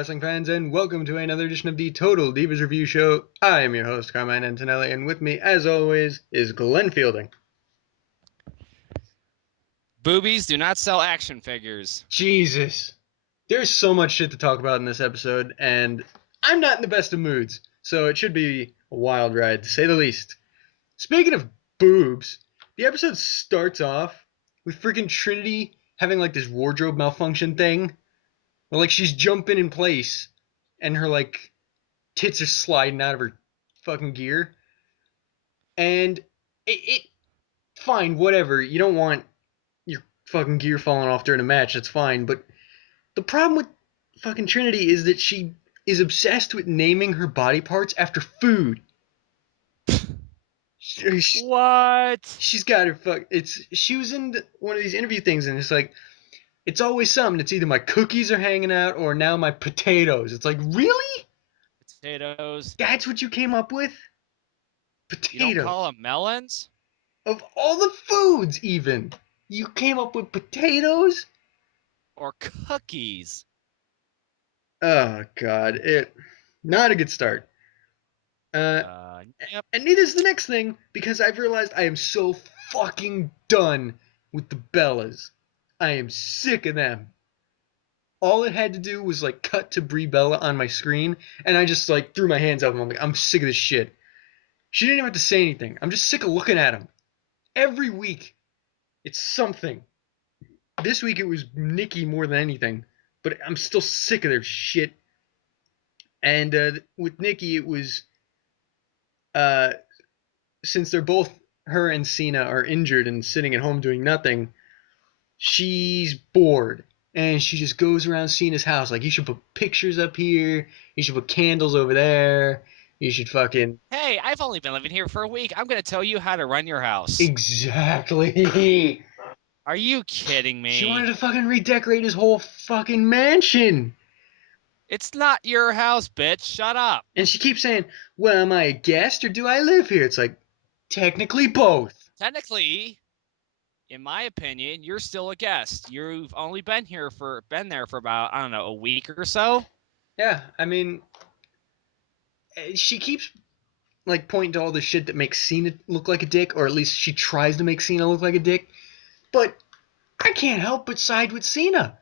wrestling fans, and welcome to another edition of the Total Divas Review Show. I am your host, Carmine Antonelli, and with me, as always, is Glenn Fielding. Boobies do not sell action figures. Jesus. There's so much shit to talk about in this episode, and I'm not in the best of moods, so it should be a wild ride, to say the least. Speaking of boobs, the episode starts off with freaking Trinity having like this wardrobe malfunction thing, where like she's jumping in place, and her like tits are sliding out of her fucking gear. And it fine, whatever. You don't want your fucking gear falling off during a match. That's fine. But the problem with fucking Trinity is that she is obsessed with naming her body parts after food. What? She's got her fuck. She was in one of these interview things, and it's like it's always something. It's either my cookies are hanging out or now my potatoes. It's like, really? Potatoes. That's what you came up with? You don't call Potatoes. them melons? Of all the foods, even. You came up with potatoes? Or cookies? Oh, God. Not a good start. Yep. And neither is the next thing, because I've realized I am so fucking done with the Bellas. I am sick of them. All it had to do was, like, cut to Brie Bella on my screen, and I just, like, threw my hands up, and I'm like, I'm sick of this shit. She didn't even have to say anything. I'm just sick of looking at them. Every week, it's something. This week it was Nikki more than anything, but I'm still sick of their shit. And with Nikki, it was uh, since they're both, her and Cena are injured and sitting at home doing nothing. She's bored, and she just goes around Cena's house like, you should put pictures up here, you should put candles over there, you should fucking Hey, I've only been living here for a week. I'm going to tell you how to run your house. exactly. Are you kidding She wanted me? to fucking redecorate his whole fucking mansion. It's not your house, bitch. Shut up. And she keeps saying, well, am I a guest or do I live here? It's like, technically both. Technically, in my opinion, you're still a guest. You've only been there for about, I don't know, a week or so. Yeah, I mean, she keeps like pointing to all the shit that makes Cena look like a dick, or at least she tries to make Cena look like a dick. But I can't help but side with Cena.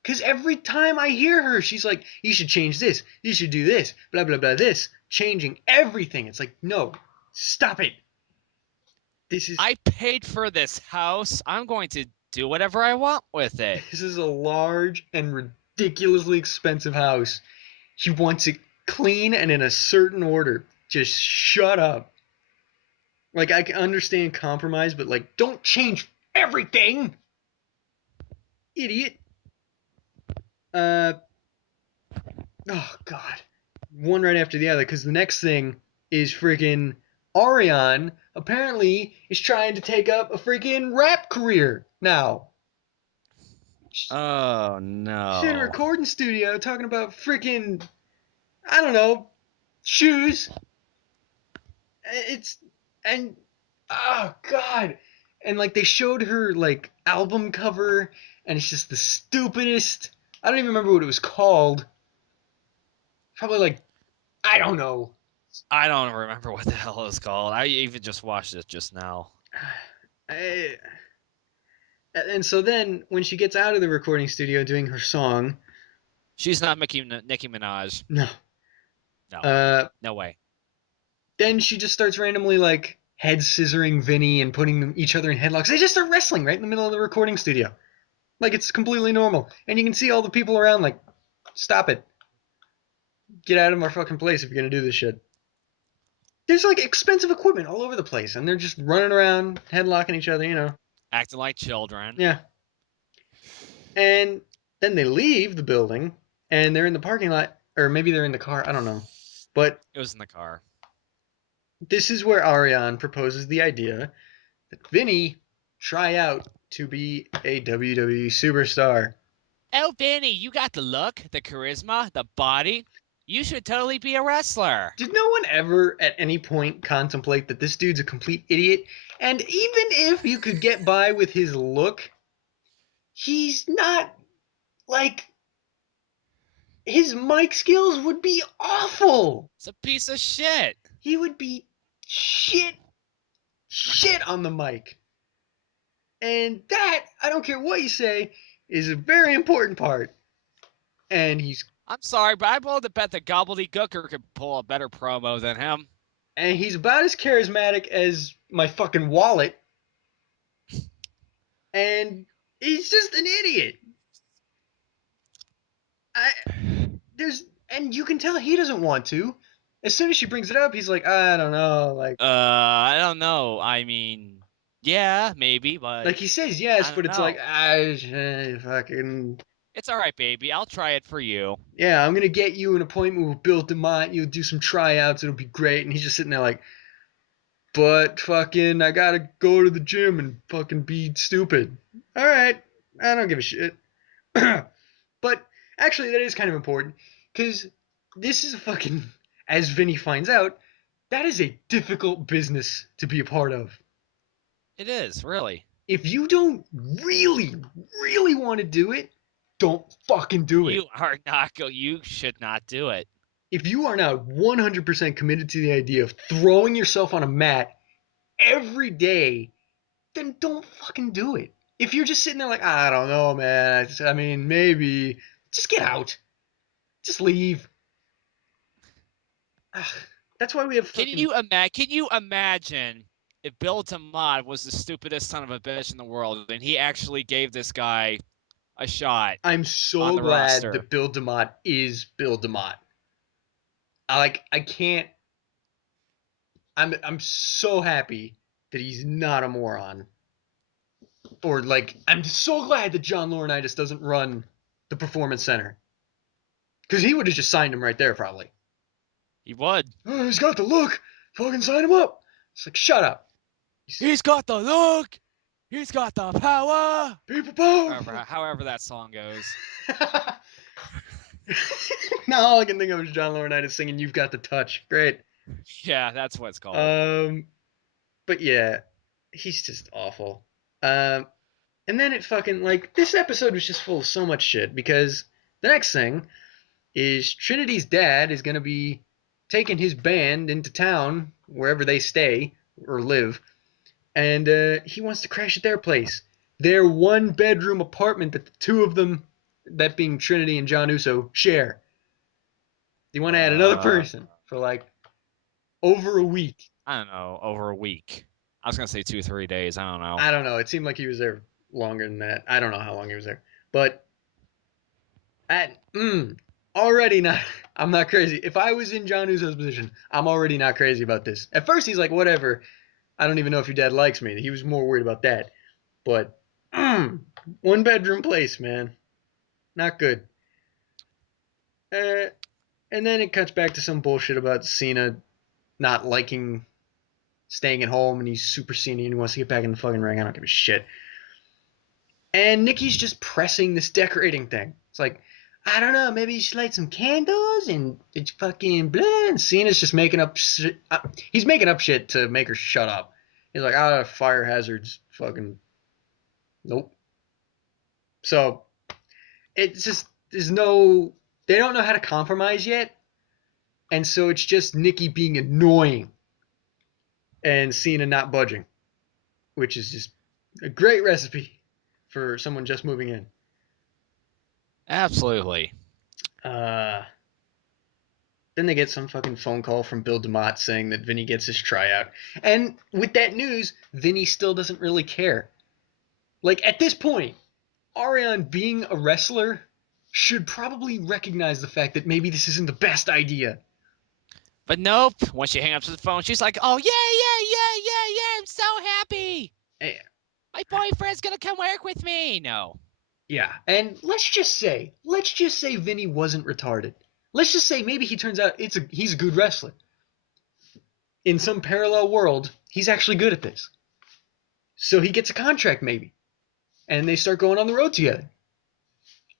Because every time I hear her, she's like, you should change this, you should do this, blah, blah, blah, this, changing everything. It's like, no, stop it. I paid for this house. I'm going to do whatever I want with it. This is a large and ridiculously expensive house. She wants it clean and in a certain order. Just shut up. Like, I can understand compromise, but, like, don't change everything! Idiot. Oh, God. One right after the other, because the next thing is freaking Ariane apparently is trying to take up a freaking rap career now. Oh, She's in a no. recording studio talking about freaking, I don't know, shoes. It's, and, oh, God. And, like, they showed her, like, album cover, and it's just the stupidest. I don't even remember what it was called. Probably, like, I don't know. I don't remember what the hell it was called. I even just watched it just now. I, and so then, when she gets out of the recording studio doing her song, She's not Nicki Minaj. no, No. uh, No way. then she just starts randomly like head scissoring Vinny and putting each other in headlocks. They just start wrestling right in the middle of the recording studio, like it's completely normal. And you can see all the people around like, stop it, get out of my fucking place if you're gonna do this shit. There's like expensive equipment all over the place, and they're just running around headlocking each other, you know. Acting like children. Yeah. And then they leave the building, and they're in the parking lot, or maybe they're in the car. I don't know. But It was in the car. this is where Ariane proposes the idea that Vinny try out to be a WWE superstar. Oh, Benny, you got the look, the charisma, the body. You should totally be a wrestler. Did no one ever at any point contemplate that this dude's a complete idiot? And even if you could get by with his look, he's not like his mic skills would be awful. It's a piece of shit. He would be shit on the mic. And that, I don't care what you say, is a very important part. And I'm sorry, but I'm willing to bet that Gobbledygooker could pull a better promo than him. he's about as charismatic as my fucking wallet. And he's just an idiot. And you can tell he doesn't want to. As soon as she brings it up, he's like, I don't know, like I don't know. I mean, yeah, maybe, but he says yes, I but don't it's know. like, fucking. It's all right, baby. I'll try it for you. Yeah, I'm gonna get you an appointment with Bill DeMott. You'll do some tryouts. It'll be great. And he's just sitting there like, but fucking, I gotta go to the gym and fucking be stupid. All right, I don't give a shit. But actually, that is kind of important because this is a fucking, as Vinny finds out, that is a difficult business to be a part of. It is, really. If you don't really, really want to do it, don't fucking do it. You should not do it. If you are not 100% committed to the idea of throwing yourself on a mat every day, then don't fucking do it. If you're just sitting there like, I don't know, man, I mean, maybe, just get out. Just leave. Ugh, that's why we have Can fucking. you imagine if Bill DeMott was the stupidest son of a bitch in the world and he actually gave this guy a shot I'm on so the glad roster? that Bill DeMott is Bill DeMott. I can't. I'm so happy that he's not a moron. Or like, I'm so glad that John Laurinaitis doesn't run the Performance Center because he would have just signed him right there probably. He would. Oh, he's got the look. Fucking sign him up. It's like, shut up. He's got the look. He's got the power. People power. However that song goes. Now all I can think of is John Laurinaitis singing "You've Got the Touch." Great. Yeah, that's what it's called. But yeah, he's just awful. And then it fucking like this episode was just full of so much shit because the next thing is Trinity's dad is gonna be taking his band into town wherever they stay or live, and he wants to crash at their place. Their 1-bedroom apartment that the two of them, that being Trinity and John Uso, share. They want to add another person for like over a week. I don't know, over a week. I was gonna say 2-3 days. I don't know. I don't know. It seemed like he was there longer than that. I don't know how long he was there, but already not. I'm not crazy. If I was in John Uso's position, I'm already not crazy about this. At first, he's like, whatever. I don't even know if your dad likes me. He was more worried about that. But 1-bedroom place, man, not good. And then it cuts back to some bullshit about Cena not liking staying at home, and he's super Cena and he wants to get back in the fucking ring. I don't give a shit. And Nikki's just pressing this decorating thing. It's like, I don't know, maybe you should light some candles and it's fucking blah. And Cena's just making up shit. He's making up shit to make her shut up. He's like, fire hazards. Fucking, nope. So, it's just, they don't know how to compromise yet. And so it's just Nikki being annoying and Cena not budging, which is just a great recipe for someone just moving in. Absolutely. Then they get some fucking phone call from Bill DeMott saying that Vinny gets his tryout. And with that news, Vinny still doesn't really care. Like, at this point, Ariane being a wrestler should probably recognize the fact that maybe this isn't the best idea. But nope. When she hangs up the phone, she's like, "Oh yeah, I'm so happy. Hey, My boyfriend's gonna come work with me." No. yeah, and let's just say Vinny wasn't retarded. Let's just say maybe he turns out he's a good wrestler. In some parallel world, he's actually good at this. So he gets a contract maybe, and they start going on the road together.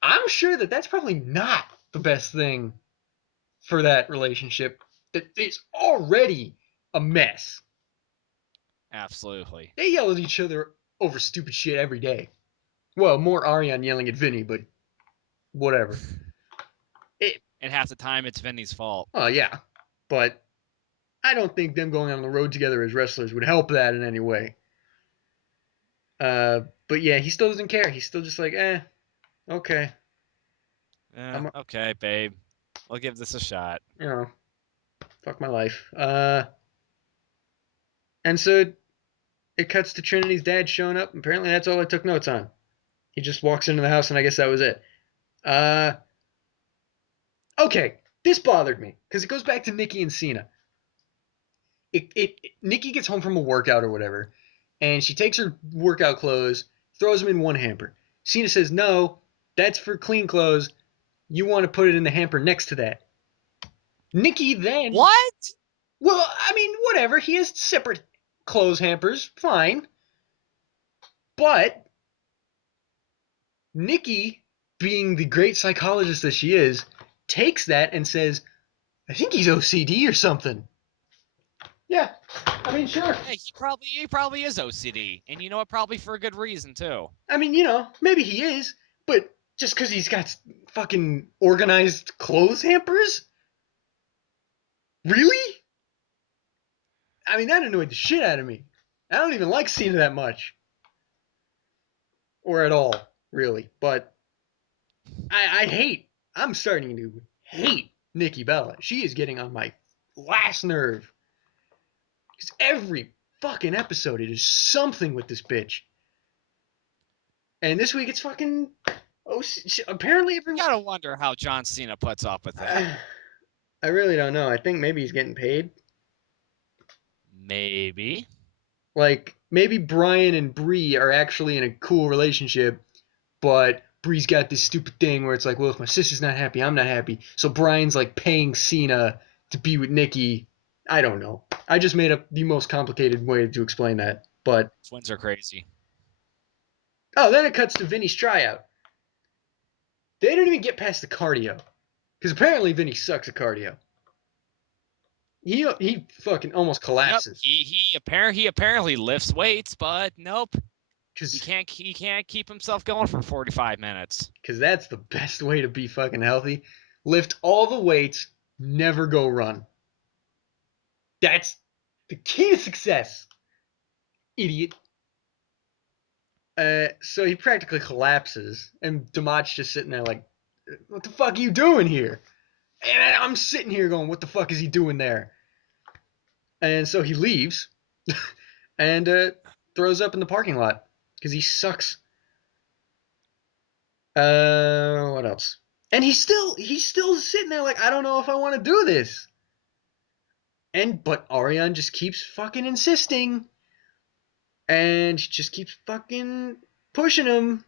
I'm sure that that's probably not the best thing for that relationship. That it's already a mess. Absolutely. They yell at each other over stupid shit every day. Well, more Ariane yelling at Vinny, but whatever. and half the time it's Vinny's fault. Oh yeah, but I don't think them going on the road together as wrestlers would help that in any way. But yeah, he still doesn't care. He's still just like, okay, Okay, babe. I'll give this a shot. you know, fuck my life. And so it cuts to Trinity's dad showing up. Apparently, that's all I took notes on. He just walks into the house, and I guess that was it. Uh, okay, this bothered me because it goes back to Nikki and Cena. Nikki gets home from a workout or whatever, and she takes her workout clothes, throws them in one hamper. Cena says, "No, that's for clean clothes. You want to put it in the hamper next to that." Nikki then, What? well, I mean, whatever. He has separate clothes hampers, fine. But Nikki, being the great psychologist that she is, takes that and says, "I think he's OCD or something." Yeah, I mean, sure. Yeah, he probably is OCD, and you know what? Probably for a good reason too. I mean, maybe he is, but just because he's got fucking organized clothes hampers? Really? I mean, that annoyed the shit out of me. I don't even like Cena that much. Or at all, really. But I'm starting to hate Nikki Bella. She is getting on my last nerve. Because every fucking episode, it is something with this bitch. And this week, it's fucking. Oh, apparently You gotta wonder how John Cena puts up with it. I really don't know. I think maybe he's getting paid. Maybe. Like, maybe Brian and Bree are actually in a cool relationship, but Bree's got this stupid thing where it's like, well, if my sister's not happy, I'm not happy. So Brian's like paying Cena to be with Nikki. I don't know. I just made up the most complicated way to explain that. But Twins are crazy. oh, then it cuts to Vinny's tryout. They don't even get past the cardio. Because apparently Vinny sucks at cardio. He fucking almost Yep. collapses. He apparently lifts weights, but nope. He Because can't keep himself going for 45 minutes. that's the best way to be fucking healthy. Lift all the weights, never go run. That's the key to success, idiot. So he practically collapses, and Damage just sitting there like, what the fuck are you doing here? And I'm sitting here going, what the fuck is he doing there? And so he leaves and throws up in the parking lot because he sucks. What else? And he's still sitting there like, I don't know if I want to do this. But Ariane just keeps fucking insisting, and she just keeps fucking pushing him,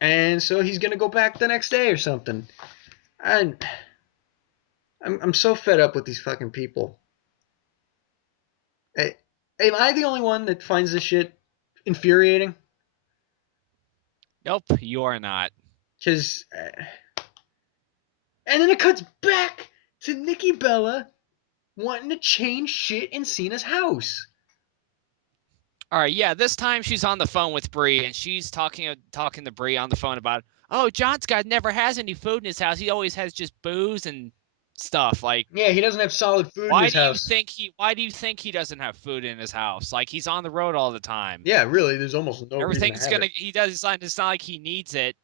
and so he's gonna go back the next day or something. And I'm so fed up with these fucking people. Am I the only one that finds this shit infuriating? Nope, you are not. Because, and then it cuts back to Nikki Bella wanting to change shit in Cena's house. All right, yeah. This time she's on the phone with Bree, and she's talking to Bree on the phone about, oh, John's guy never has any food in his house. He always has just booze and stuff. Like, Yeah, he doesn't have solid food in his house. why do you think he doesn't have food in his house? Like, he's on the road all the time. Yeah, really, there's almost no reason to Everything's have gonna it. he does it's not like he needs it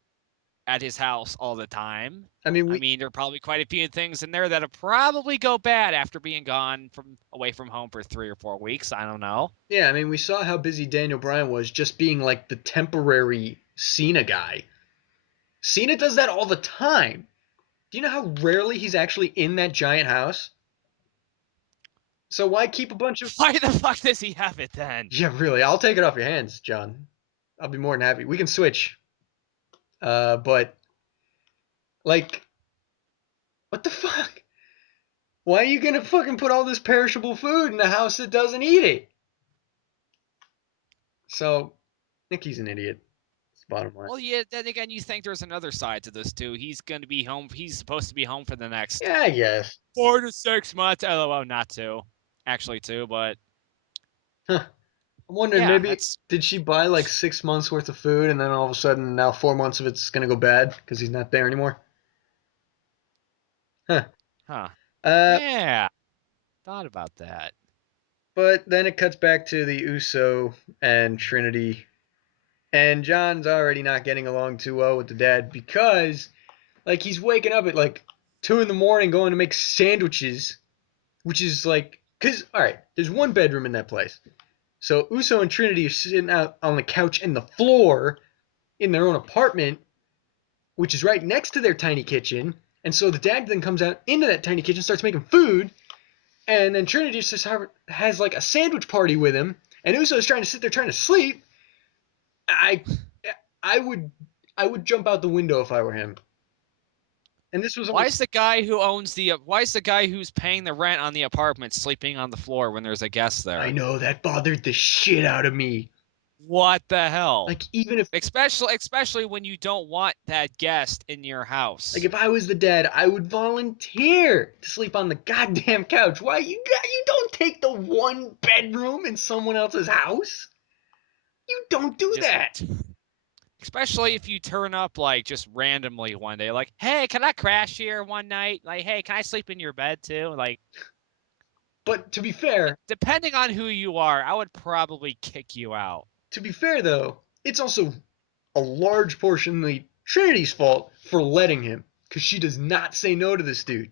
at his house all the time. I mean, There are probably quite a few things in there that'll probably go bad after being gone from away from home for 3 or 4 weeks. I don't know. yeah, I mean, we saw how busy Daniel Bryan was just being like the temporary Cena guy. Cena does that all the time. Do you know how rarely he's actually in that giant house? So why keep a bunch of. Why the fuck does he have it then? Yeah, really, I'll take it off your hands, John. I'll be more than happy. We can switch. But, like, what the fuck? Why are you gonna fucking put all this perishable food in a house that doesn't eat it? So, Nikki's an idiot. That's the bottom line. Well, yeah, then again, you think there's another side to this too. He's going to be home. He's supposed to be home for the next Yeah, I guess. 4 to 6 months. LOL, not 2. Actually 2, but Huh. I'm wondering, yeah, maybe that's did she buy like 6 months worth of food, and then all of a sudden now 4 months of it's gonna go bad because he's not there anymore? Huh. Huh. Uh, Yeah. Thought about that. but then it cuts back to the Uso and Trinity, and John's already not getting along too well with the dad because, like, he's waking up at like 2 in the morning going to make sandwiches, which is like, cause all right, there's one bedroom in that place, so Uso and Trinity are sitting out on the couch and the floor in their own apartment, which is right next to their tiny kitchen. And so the dad then comes out into that tiny kitchen, starts making food, and then Trinity just has like a sandwich party with him, and Uso is trying to sit there trying to sleep. I, I would, I would jump out the window if I were him. And this was Why only, is the guy who owns the why is the guy who's paying the rent on the apartment sleeping on the floor when there's a guest I there? know that bothered the shit out of me. What the hell? Like even if, Especially when you don't want that guest in your like house. if I was the dad, I would volunteer to sleep on the goddamn couch. Why you don't take the one bedroom in someone else's house? You don't do Just that. especially if you turn up like just randomly one day, like, hey, can I crash here one night? Like, hey, can I sleep in your bed too? Like, But depending on who you are, I would probably kick you out. to be fair though, it's also a large portion of the Trinity's fault for letting him, because she does not say no to this dude.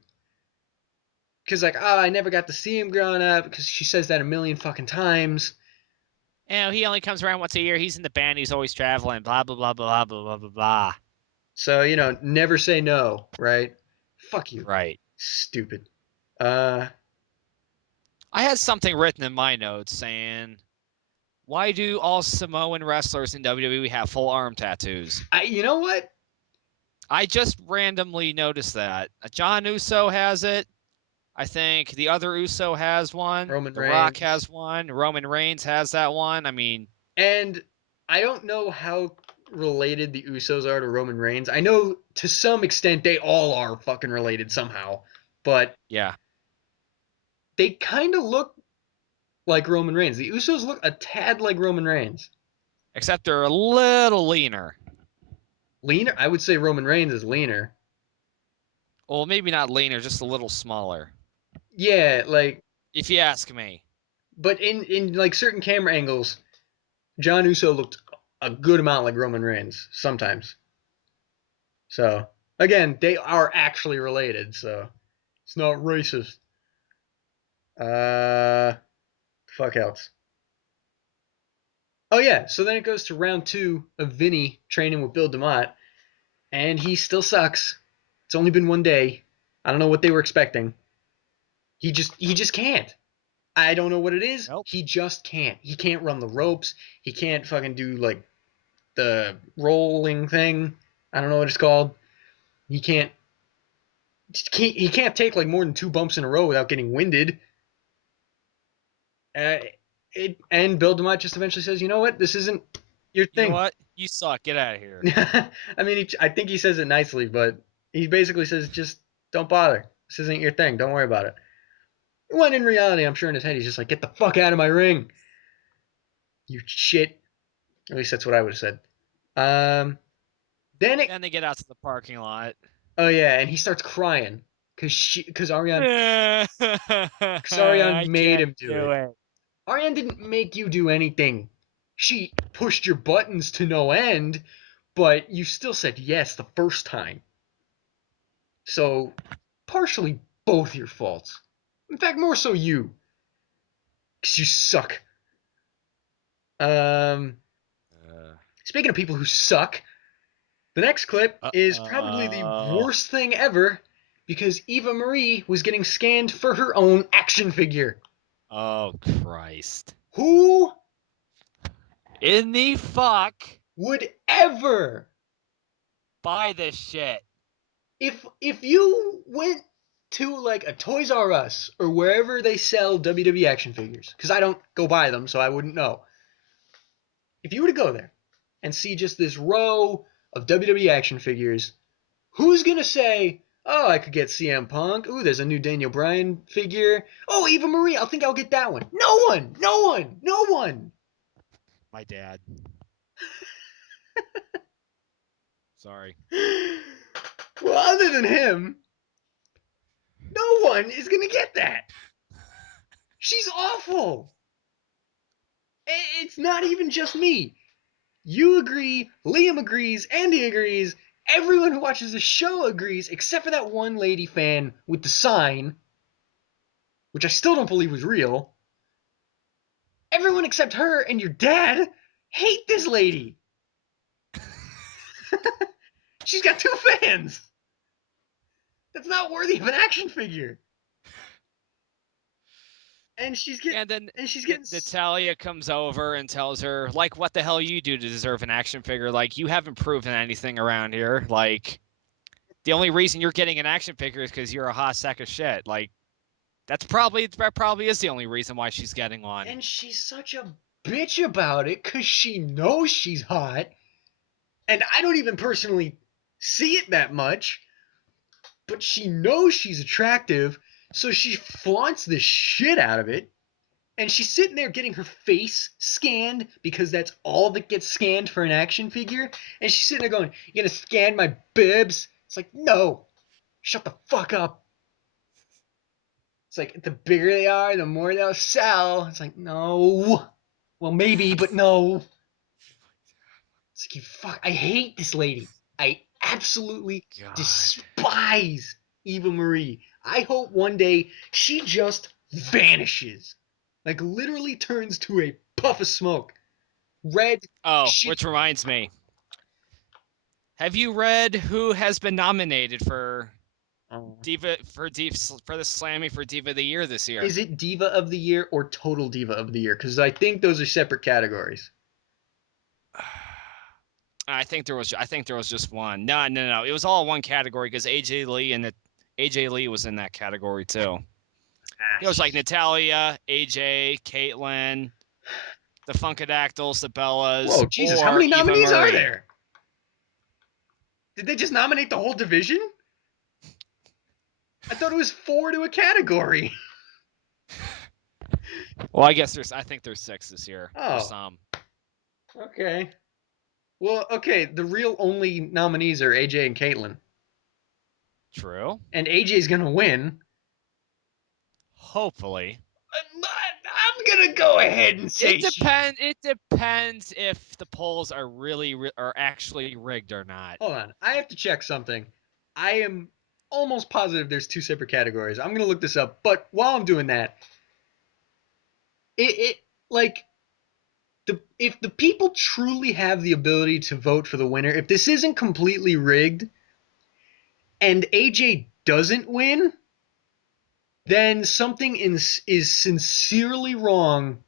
Because like, oh, I never got to see him growing up, because she says that a million fucking times. You know, he only comes around once a year. He's in the band. He's always traveling. Blah blah blah blah blah blah blah blah. So never say no, right? Fuck you, Right. stupid. Uh, I had something written in my notes saying, "Why do all Samoan wrestlers in WWE have full arm tattoos?" you know what? I just randomly noticed that. John Uso has it. I think the other Uso has one. Roman The Rock Reigns, has one. Roman Reigns has that one. I mean, and I don't know how related the Usos are to Roman Reigns. I know to some extent they all are fucking related somehow, but yeah. they kind of look like Roman Reigns. The Usos look a tad like Roman Reigns. Except they're a little leaner. Leaner? I would say Roman Reigns is leaner. Well, maybe not leaner, just a little smaller. Yeah, like, If you ask me. but in like certain camera angles, John Uso looked a good amount like Roman Reigns sometimes. So again, they are actually related, so it's not racist. Uh, fuck else. Oh yeah, so then it goes to round two of Vinny training with Bill DeMott, and he still sucks. It's only been one day. I don't know what they were expecting. He just can't. I don't know what it is. Nope. He just can't. He can't run the ropes. He can't fucking do like the rolling thing. I don't know what it's called. He can't. He can't take like more than two bumps in a row without getting winded. Uh, and Bill DeMott just eventually says, "You know what? This isn't your You know thing." what? You suck. Get out of here. I mean, I think he says it nicely, but he basically says, "Just don't bother. This isn't your thing. Don't worry about it." When in reality, I'm sure in his head he's just like, "Get the fuck out of my ring, you shit." At least that's what I would have said. Um, then it. Then they get out to the parking lot. Oh yeah, and he starts crying because Ariane I made can't him do do it. it. Ariane didn't make you do anything. She pushed your buttons to no end, but you still said yes the first time. So partially both your faults. In fact, more so you, because you suck. Um, Uh, Speaking of people who suck, the next clip is probably the uh-oh. worst thing ever because Eva Marie was getting scanned for her own action figure. Oh, Christ. Who In the fuck would ever, buy this shit? if you went to like a Toys R Us or wherever they sell WWE action figures, because I don't go buy them, so I wouldn't know. If you were to go there and see just this row of WWE action figures, who's gonna say, "Oh, I could get CM Punk. Ooh, there's a new Daniel Bryan figure. Oh, Eva Marie. I think I'll get that one." No one. No one. No one. My dad. Sorry. Well, other than him, No one is gonna get that. She's awful. It's not even just me. You agree, Liam agrees, Andy agrees, everyone who watches the show agrees, except for that one lady fan with the sign, which I still don't believe was real. Everyone except her and your dad hate this lady. She's got 2 fans. That's not worthy of an action figure. And she's getting And then and she's getting Natalia comes over and tells her, like, what the hell you do to deserve an action figure? Like, you haven't proven anything around here. Like, the only reason you're getting an action figure is because you're a hot sack of shit. Like, that probably is the only reason why she's getting one. And she's such a bitch about it because she knows she's hot. And I don't even personally see it that much, but she knows she's attractive, so she flaunts the shit out of it. And she's sitting there getting her face scanned because that's all that gets scanned for an action figure. And she's sitting there going, "You gonna scan my bibs?" It's like, no, shut the fuck up. It's like, the bigger they are, the more they'll sell. It's like, no. Well, maybe, but no. It's like, you fuck. I hate this lady. I absolutely God. despise Eva Marie. I hope one day she just vanishes. Like, literally turns to a puff of smoke. Red. Oh, She, which reminds me. Have you read who has been nominated for Diva for the Slammy for Diva of the Year this year? is it Diva of the Year or Total Diva of the Year? Because I think those are separate categories. I think there was just one. No. It was all one category because AJ Lee was in that category too. It was like Natalia, AJ, Caitlyn, the Funkadactyls, the Bellas, Whoa, Jesus! How or many Eva nominees are Marie. there? Did they just nominate the whole division? I thought it was 4 to a category. Well, I think there's 6 this year for Oh, some. okay. Well, okay. The real only nominees are AJ and Caitlyn, True. and AJ's gonna win. Hopefully. I'm gonna go ahead and say It depends if the polls are are actually rigged or not. Hold on, I have to check something. I am almost positive there's 2 separate categories. I'm gonna look this up, but while I'm doing that, it like if the people truly have the ability to vote for the winner, if this isn't completely rigged and AJ doesn't win, then something is sincerely wrong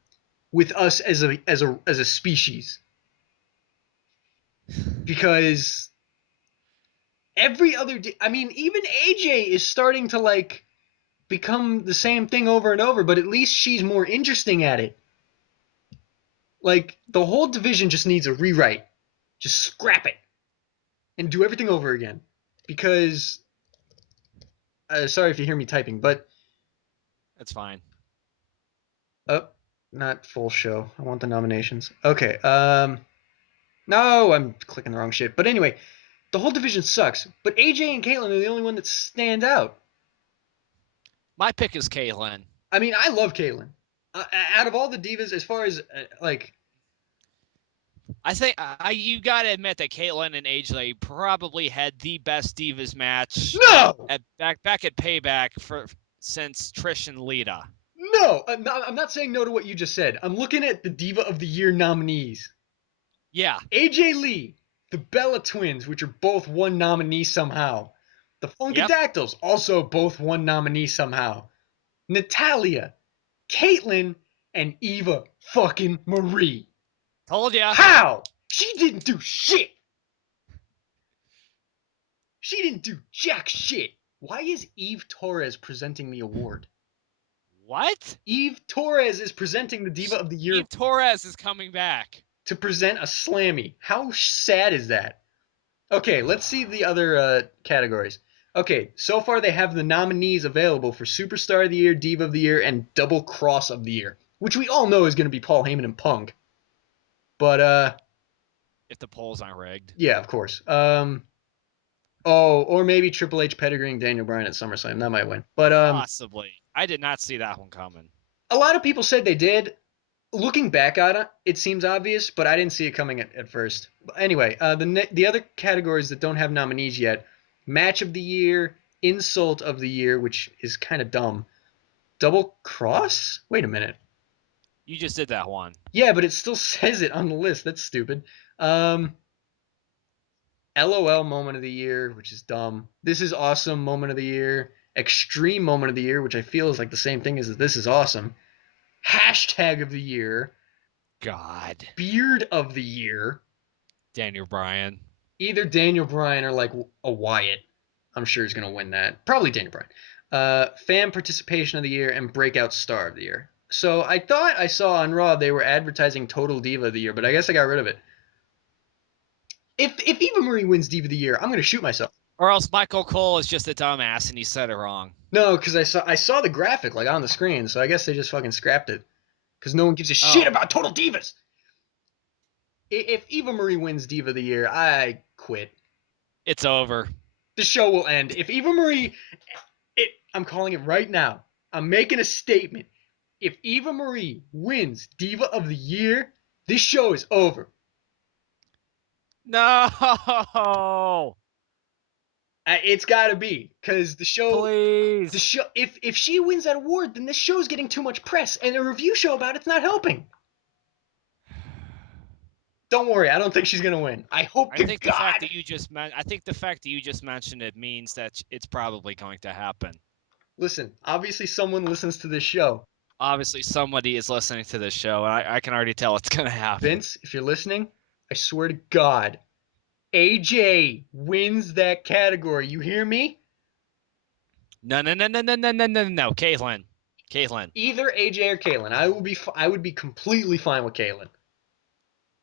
with us as a species. Because every other I mean, even AJ is starting to like become the same thing over and over, but at least she's more interesting at it. Like, the whole division just needs a rewrite. Just scrap it and do everything over again. Because sorry if you hear me typing, but That's fine. oh, not full show. I want the nominations. Okay. No, I'm clicking the wrong shit. But anyway, the whole division sucks. But AJ and Caitlyn are the only one that stand out. My pick is Caitlyn. I mean, I love Caitlyn. Out of all the divas, as far as like, I think you gotta admit that Caitlyn and AJ probably had the best Divas match no, back at Payback since Trish and Lita. no, I'm not saying no to what you just said. I'm looking at the Diva of the Year nominees. Yeah. AJ Lee, the Bella Twins, which are both one nominee somehow. The Funkadactyls, also both one nominee somehow. Natalia, Caitlyn, and Eva fucking Marie. Told ya. How? She didn't do shit. She didn't do jack shit. Why is Eve Torres presenting the award? What? Eve Torres is presenting the Diva of the Year. Eve Torres is coming back to present a Slammy. How sad is that? Okay, let's see the other categories. Okay, so far they have the nominees available for Superstar of the Year, Diva of the Year, and Double Cross of the Year, which we all know is going to be Paul Heyman and Punk. But if the polls aren't rigged. yeah, of course. Oh, or maybe Triple H pedigreeing Daniel Bryan at SummerSlam. That might win. But Possibly. I did not see that one coming. a lot of people said they did. Looking back on it, it seems obvious, but I didn't see it coming at first. But anyway, the other categories that don't have nominees yet: Match of the Year, Insult of the Year, which is kind of dumb. Double Cross? Wait a minute. You just did that one. Yeah, but it still says it on the list. That's stupid. Um, LOL Moment of the Year, which is dumb. This is Awesome Moment of the Year. Extreme Moment of the Year, which I feel is like the same thing as This is Awesome. Hashtag of the Year. God. Beard of the Year. Daniel Bryan. Either Daniel Bryan or like a Wyatt. I'm sure he's going to win that. Probably Daniel Bryan. Fan Participation of the Year and Breakout Star of the Year. So I thought I saw on Raw they were advertising Total Diva of the Year, but I guess I got rid of it. If Eva Marie wins Diva of the Year, I'm going to shoot myself. Or else Michael Cole is just a dumbass and he said it wrong. No, because I saw the graphic like on the screen, so I guess they just fucking scrapped it. Because no one gives a shit Oh. about Total Divas. If Eva Marie wins Diva of the Year, I quit. It's over. The show will end. If Eva Marie, I'm calling it right now. I'm making a statement. If Eva Marie wins Diva of the Year, this show is over. No. It's got to be because Please. the show. If she wins that award, then this show's getting too much press, and a review show about it's not helping. Don't worry, I don't think she's gonna win. I hope I to think the God. fact that you just mentioned it means that it's probably going to happen. Listen, obviously someone listens to this show. Obviously, somebody is listening to this show, and I can already tell it's going to happen. Vince, if you're listening, I swear to God, AJ wins that category. You hear me? No, Caitlyn. Either AJ or Kalen. I would be completely fine with Kalen.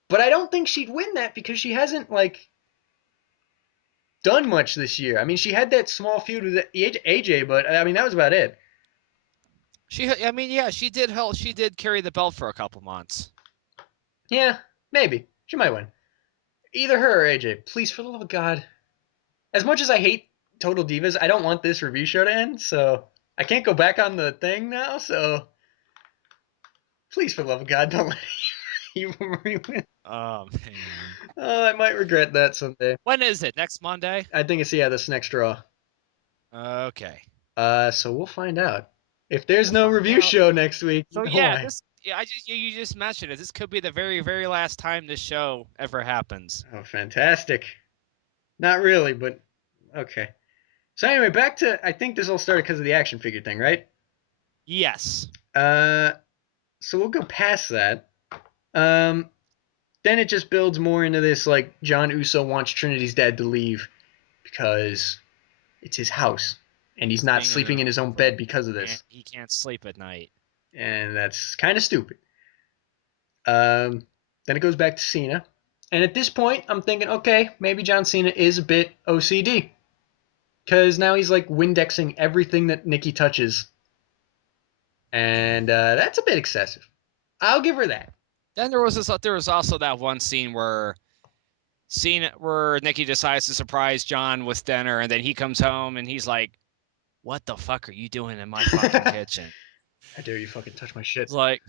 But I don't think she'd win that because she hasn't like done much this year. I mean, she had that small feud with AJ, but I mean that was about it. She did carry the belt for a couple months. Yeah, maybe she might win. Either her or AJ. Please, for the love of God. As much as I hate Total Divas, I don't want this review show to end, so I can't go back on the thing now. So please, for the love of God, don't let Eva Marie win. Oh man. Oh, I might regret that someday. When is it? Next Monday? I think it's this next draw. Okay. So we'll find out. If there's We'll no find review out. show next week, So you know yeah, why. you just mentioned it. This could be the very, very last time this show ever happens. Oh, fantastic. Not really, but okay. So anyway, back to I think this all started because of the action figure thing, right? Yes. Uh, so we'll go past that. Then it just builds more into this like John Uso wants Trinity's dad to leave because it's his house and he's not sleeping in his own bed because of this. He can't sleep at night. And that's kind of stupid. Then it goes back to Cena. And at this point, I'm thinking, okay, maybe John Cena is a bit OCD. Because now he's like Windexing everything that Nikki touches. And that's a bit excessive. I'll give her that. Then there was also that one scene where Nikki decides to surprise John with dinner, and then he comes home and he's like, "What the fuck are you doing in my fucking kitchen?" How dare you fucking touch my shit. It's like,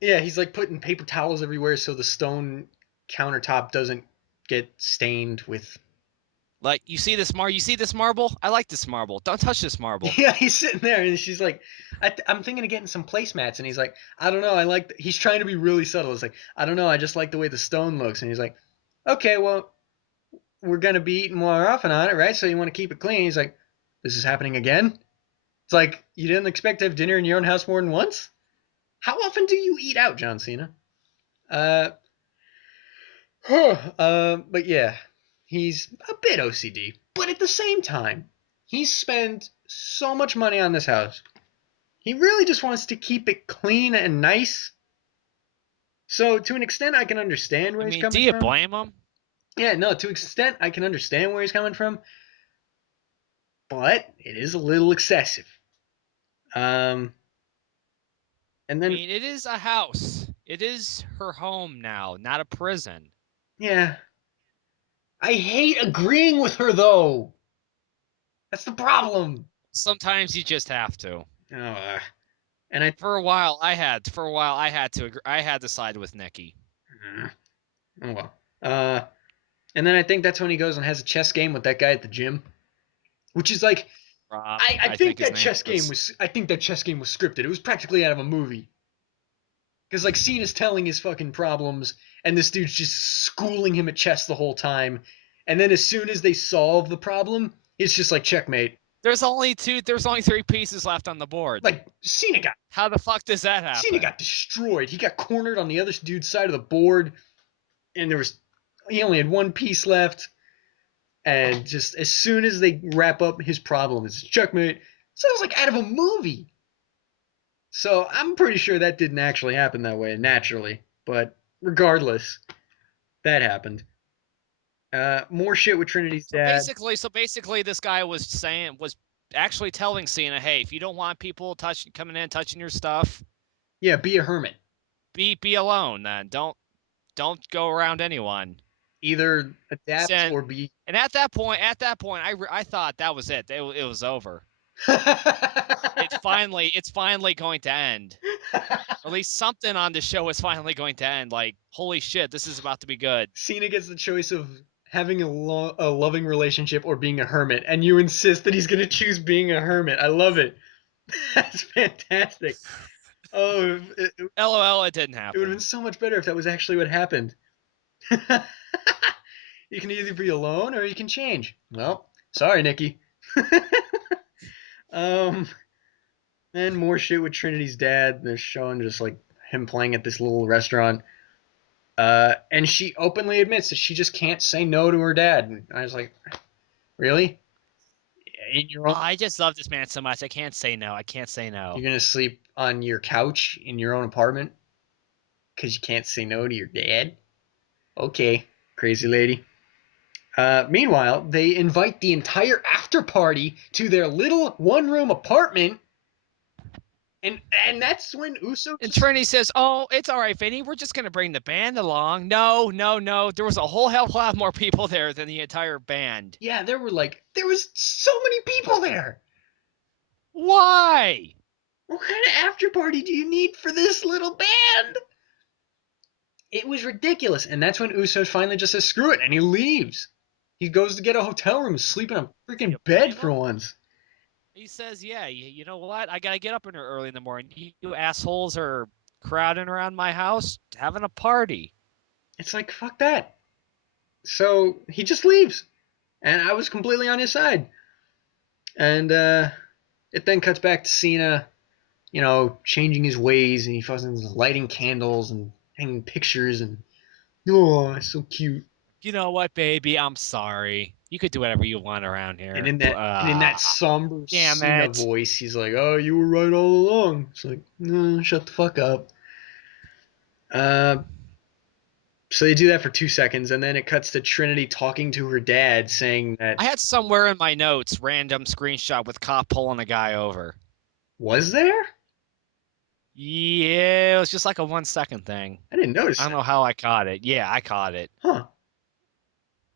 yeah, he's like putting paper towels everywhere so the stone countertop doesn't get stained with. you see this marble? I like this marble. Don't touch this marble. Yeah, he's sitting there and she's like, I'm thinking of getting some placemats. And he's like, I don't know. He's trying to be really subtle. It's like, I don't know. I just like the way the stone looks. And he's like, okay, well, we're going to be eating more often on it, right? So you want to keep it clean. He's like, this is happening again? It's like, you didn't expect to have dinner in your own house more than once? How often do you eat out, John Cena? But yeah, he's a bit OCD. But at the same time, he's spent so much money on this house. He really just wants to keep it clean and nice. So to an extent, I can understand where he's coming do you from. blame him? Yeah, no, to an extent, I can understand where he's coming from. But it is a little excessive. And then it is a house. It is her home now, not a prison. yeah. I hate agreeing with her though. That's the problem. Sometimes you just have to. Oh, and I. For a while, I had to agree, I had to side with Nikki. Oh well. And then I think that's when he goes and has a chess game with that guy at the gym, which is like, Rob, I I think think his that name chess game was. was. I think that chess game was scripted. It was practically out of a movie. Because like Cena's telling his fucking problems, and this dude's just schooling him at chess the whole time. And then as soon as they solve the problem, it's just like checkmate. There's only three pieces left on the board. Like How the fuck does that Cena happen? got destroyed. He got cornered on the other dude's side of the board, and he only had one piece left. And just as soon as they wrap up his problem, it's checkmate. Sounds like out of a movie. So I'm pretty sure that didn't actually happen that way naturally. But regardless, that happened. More shit with Trinity's dad. So basically, this guy was actually telling Cena, "Hey, if you don't want people coming in touching your stuff, Yeah, be a hermit. be alone. Then don't go around anyone." Either adapt And or be. and at that point, I thought that was it. It was over. It's finally going to end. Or at least something on the show is finally going to end. Like, holy shit, this is about to be good. Cena gets the choice of having a loving relationship or being a hermit, and you insist that he's going to choose being a hermit. I love it. That's fantastic. Oh, LOL, it didn't it would have been happen. so much better if that was actually what happened. You can either be alone or you can change. Well, sorry, Nikki. um, and more shit with Trinity's dad. They're showing just like him playing at this little restaurant. And she openly admits that she just can't say no to her dad. And I was like, really? In your Oh, own, I just love this man so much. I can't say no. I can't say you're no. gonna sleep on your couch in your own apartment because you can't say no to your dad? Okay, crazy lady. Meanwhile, they invite the entire after party to their little one-room apartment, and that's when Uso And just. Trinity says, "Oh, it's all right, Vinny. We're just gonna bring the band along." No, no, no. There was a whole hell of a lot more people there than the entire band. Yeah, there was so many people there. Why? What kind of after party do you need for this little band? It was ridiculous, and that's when Uso finally just says screw it, and he leaves. He goes to get a hotel room, sleep in a freaking You bed blame for him? once. He says, "Yeah, you know what? I gotta get up in early in the morning. You assholes are crowding around my house having a party." It's like fuck that. So he just leaves, and I was completely on his side. And it then cuts back to Cena, changing his ways, and he fucking lighting candles and hanging pictures, and oh, it's so cute. You know what, baby? I'm sorry. You could do whatever you want around And here. in that somber Damn Cena it. voice, he's like, "Oh, you were right all along." It's like, no, shut the fuck up. Uh, so they do that for 2 seconds, and then it cuts to Trinity talking to her dad, saying that I had somewhere in my notes random screenshot with cop pulling a guy over. was there? Yeah, it was just like a 1 second thing. I didn't I notice don't that. know how I caught it. Yeah, I caught it. Huh?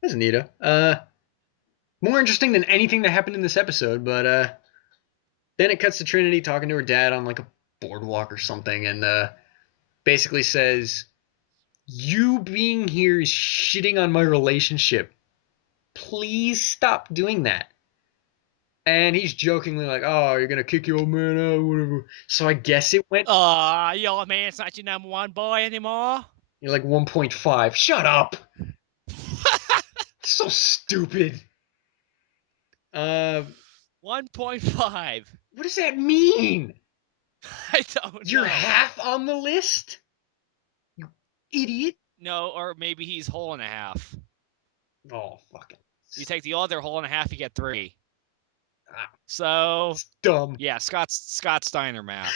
That's neato. More interesting than anything that happened in this episode, but then it cuts to Trinity talking to her dad on like a boardwalk or something, and basically says, "You being here is shitting on my relationship. Please stop doing that." And he's jokingly like, "Oh, you're gonna kick your old man out, whatever." So I guess it went. Your man's not your number one boy anymore? You're like 1.5. Shut up. So stupid. Uh, 1.5. what does that mean? I don't You're know. half on the list, you idiot. No, or maybe he's whole and a half. Oh, fucking. You take the other whole and a half, you get 3. Ah, So, it's dumb. yeah, Scott Steiner math.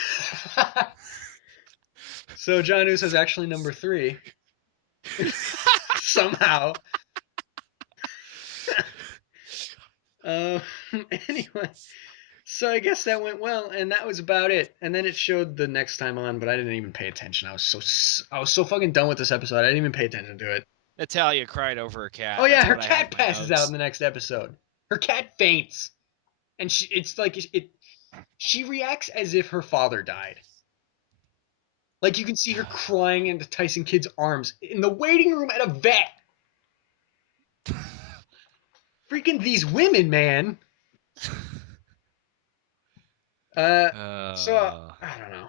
So John Uso's actually number 3 somehow. Uh, anyway, so I guess that went well, and that was about it. And then it showed the next time on, but I didn't even pay attention. I was so fucking done with this episode. I didn't even pay attention to it. Natalia cried over her cat. Oh yeah, That's her what I had cat in my passes out in notes. the next episode. Her cat faints, and it's like she reacts as if her father died. Like you can see her crying into Tyson Kidd's arms in the waiting room at a vet. Freaking these women, man. Uh, so Uh, I don't know.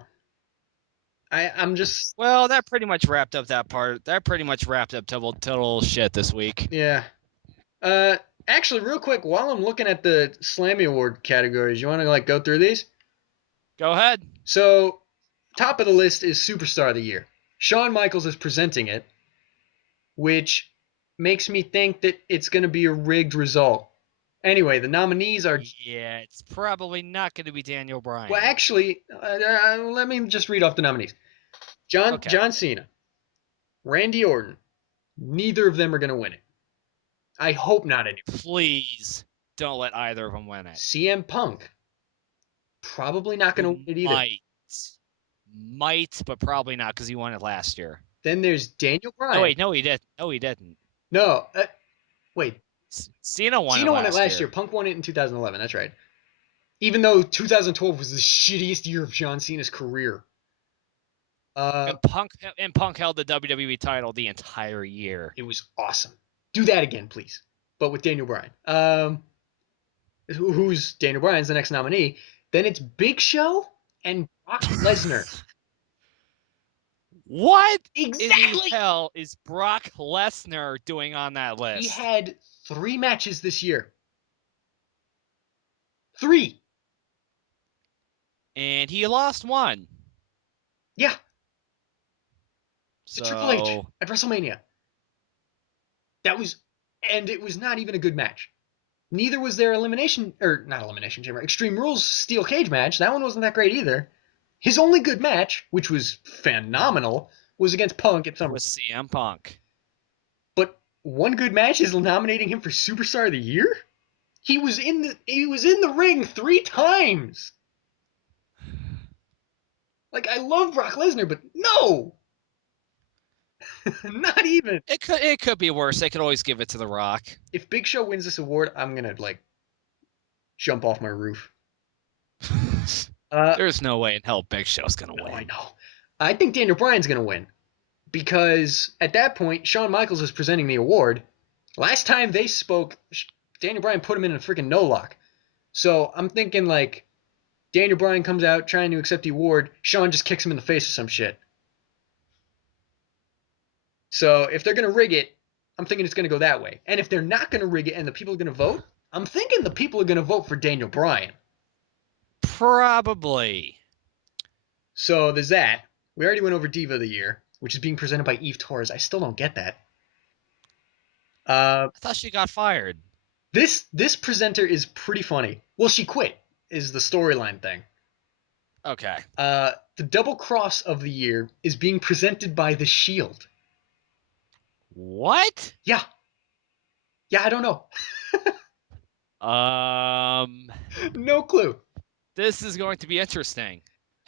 I'm just well, that pretty much wrapped up that part. That pretty much wrapped up total shit this week. yeah. Uh, actually, real quick, while I'm looking at the Slammy Award categories, you want to like go through these? Go ahead. So, top of the list is Superstar of the Year. Shawn Michaels is presenting it, which makes me think that it's going to be a rigged result. Anyway, the nominees are. Yeah, it's probably not going to be Daniel Well, Bryan. actually, let me just read off the nominees. Okay. John Cena, Randy Orton. Neither of them are going to win it. I hope not anyway. Please don't let either of them win it. CM Punk, probably not going to win it either. Might, but probably not because he won it last year. Then there's Daniel Oh Bryan. wait, no, he did. No, he didn't. No, wait. Cena won Cena it won it last year. year. Punk won it in 2011. That's right. Even though 2012 was the shittiest year of John Cena's career. And Punk held the WWE title the entire year. It was awesome. Do that again, please. But with Daniel Bryan. Who's Daniel Bryan's the next nominee. Then it's Big Show and Brock Lesnar. What Exactly. in the hell is Brock Lesnar doing on that list? He had 3 matches this year. 3. And he lost one. Yeah. So To Triple H at WrestleMania. And it was not even a good match. Neither was their not elimination chamber, Extreme Rules steel cage match. That one wasn't that great either. His only good match, which was phenomenal, was against Punk at SummerSlam. with CM Punk. But one good match is nominating him for Superstar of the Year? He was in the ring 3 times. Like, I love Brock Lesnar, but no. Not even. It could be worse. They could always give it to The Rock. If Big Show wins this award, I'm gonna like jump off my roof. There's no way in hell Big Show's gonna win. I know. I think Daniel Bryan's gonna win because at that point, Shawn Michaels is presenting the award. Last time they spoke, Daniel Bryan put him in a freaking no lock. So I'm thinking like Daniel Bryan comes out trying to accept the award. Shawn just kicks him in the face or some shit. So if they're gonna rig it, I'm thinking it's gonna go that way. And if they're not gonna rig it and the people are gonna vote, I'm thinking the people are gonna vote for Daniel Bryan. Probably. So there's that. We already went over Diva of the Year, which is being presented by Eve Torres. I still don't get that. I thought she got fired. This presenter is pretty funny. Well, she quit, is the storyline thing. Okay. The Double Cross of the Year is being presented by The Shield. What? Yeah. Yeah, I don't know. No clue. This is going to be interesting.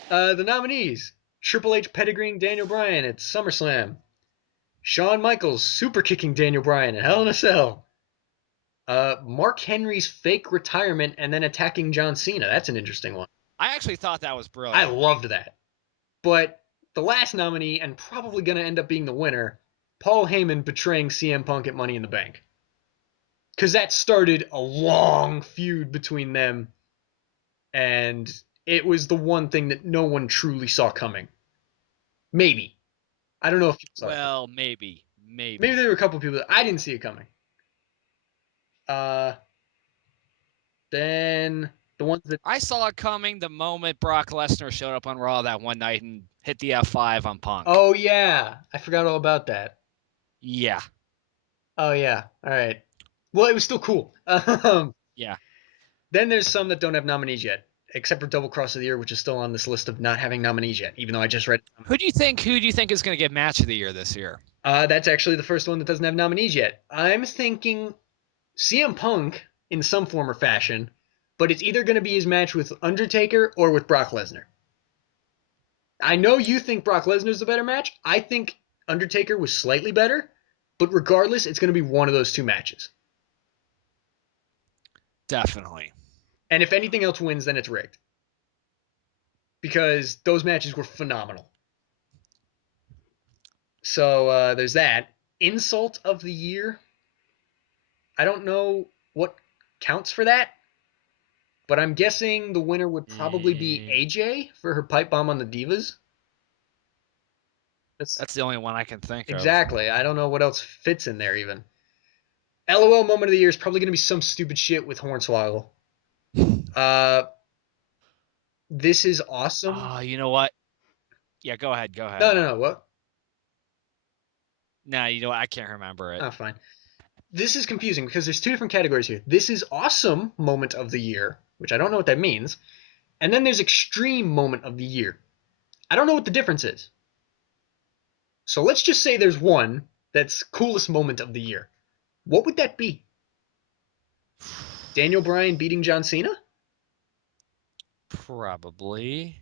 The nominees: Triple H pedigreeing Daniel Bryan at SummerSlam, Shawn Michaels super kicking Daniel Bryan at Hell in a Cell, Mark Henry's fake retirement and then attacking John Cena. That's an interesting one. I actually thought that was brilliant. I loved that. But the last nominee, and probably going to end up being the winner, Paul Heyman betraying CM Punk at Money in the Bank. Because that started a long feud between them, and it was the one thing that no one truly saw coming. Maybe. I don't know if you saw it. Well, maybe. Maybe there were a couple people that I didn't see it coming. Then the ones that I saw it coming the moment Brock Lesnar showed up on Raw that one night and hit the F5 on Punk. Oh yeah, I forgot all about that. Yeah. Oh yeah. All right. Well, it was still cool. Yeah. Then there's some that don't have nominees yet, except for Double Cross of the Year, which is still on this list of not having nominees yet, even though I just read. Who do you think is going to get Match of the Year this year? That's actually the first one that doesn't have nominees yet. I'm thinking CM Punk in some form or fashion, but it's either going to be his match with Undertaker or with Brock Lesnar. I know you think Brock Lesnar's the better match. I think Undertaker was slightly better, But regardless, it's going to be one of those two matches. Definitely. And if anything else wins, then it's rigged. Because those matches were phenomenal. So there's that. Insult of the year. I don't know what counts for that, but I'm guessing the winner would probably be AJ for her pipe bomb on the Divas. That's the only one I can think of. Exactly. I don't know what else fits in there even. LOL moment of the year is probably going to be some stupid shit with Hornswoggle. Uh, this is awesome. You know what? Yeah, go ahead. Go ahead. No. What? Nah, you know what? I can't remember it. Oh, fine. This is confusing because there's two different categories here. This is awesome moment of the year, which I don't know what that means. And then there's extreme moment of the year. I don't know what the difference is. So let's just say there's one that's coolest moment of the year. What would that be? Daniel Bryan beating John Cena? Probably.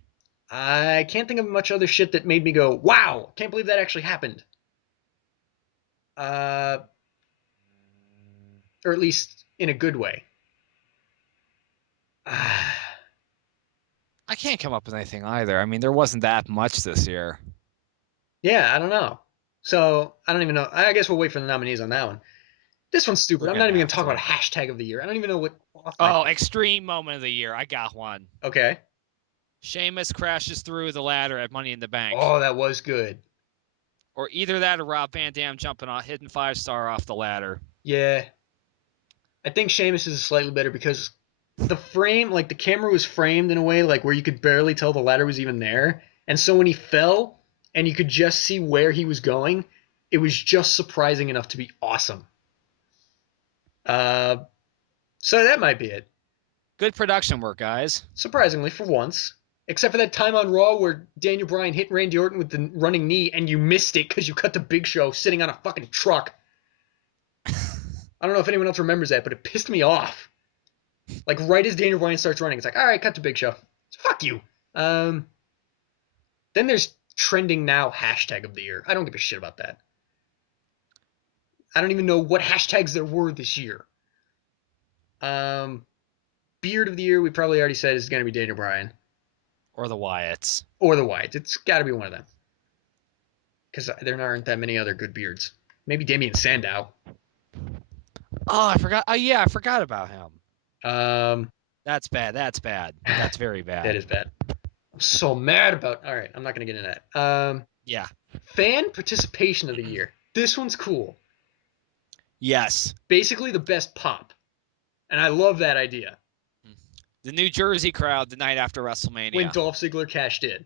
I can't think of much other shit that made me go, wow, can't believe that actually happened. Or at least in a good way. I can't come up with anything either. I mean, there wasn't that much this year. Yeah, I don't know. So I don't even know. I guess we'll wait for the nominees on that one. This one's stupid. I'm not even going to talk about a hashtag of the year. I don't even know what. Extreme moment of the year. I got one. Okay. Sheamus crashes through the ladder at Money in the Bank. Oh, that was good. Or either that or Rob Van Dam jumping on hitting 5-star off the ladder. Yeah. I think Sheamus is slightly better because the frame, like the camera was framed in a way like where you could barely tell the ladder was even there. And so when he fell and you could just see where he was going, it was just surprising enough to be awesome. So that might be it. Good production work, guys. Surprisingly, for once. Except for that time on Raw where Daniel Bryan hit Randy Orton with the running knee and you missed it because you cut the Big Show sitting on a fucking truck. I don't know if anyone else remembers that, but it pissed me off. Like right as Daniel Bryan starts running, it's like, all right, cut to Big Show. Fuck you. Then there's trending now hashtag of the year. I don't give a shit about that. I don't even know what hashtags there were this year. Beard of the year, we probably already said is going to be Daniel Bryan. Or the Wyatts. Or the Wyatts. It's got to be one of them. Because there aren't that many other good beards. Maybe Damien Sandow. Oh, I forgot. Oh, yeah, I forgot about him. That's bad. That's very bad. That is bad. I'm so mad about. All right, I'm not going to get into that. Yeah. Fan participation of the year. This one's cool. Yes. Basically the best pop. And I love that idea. The New Jersey crowd the night after WrestleMania. When Dolph Ziggler cashed in.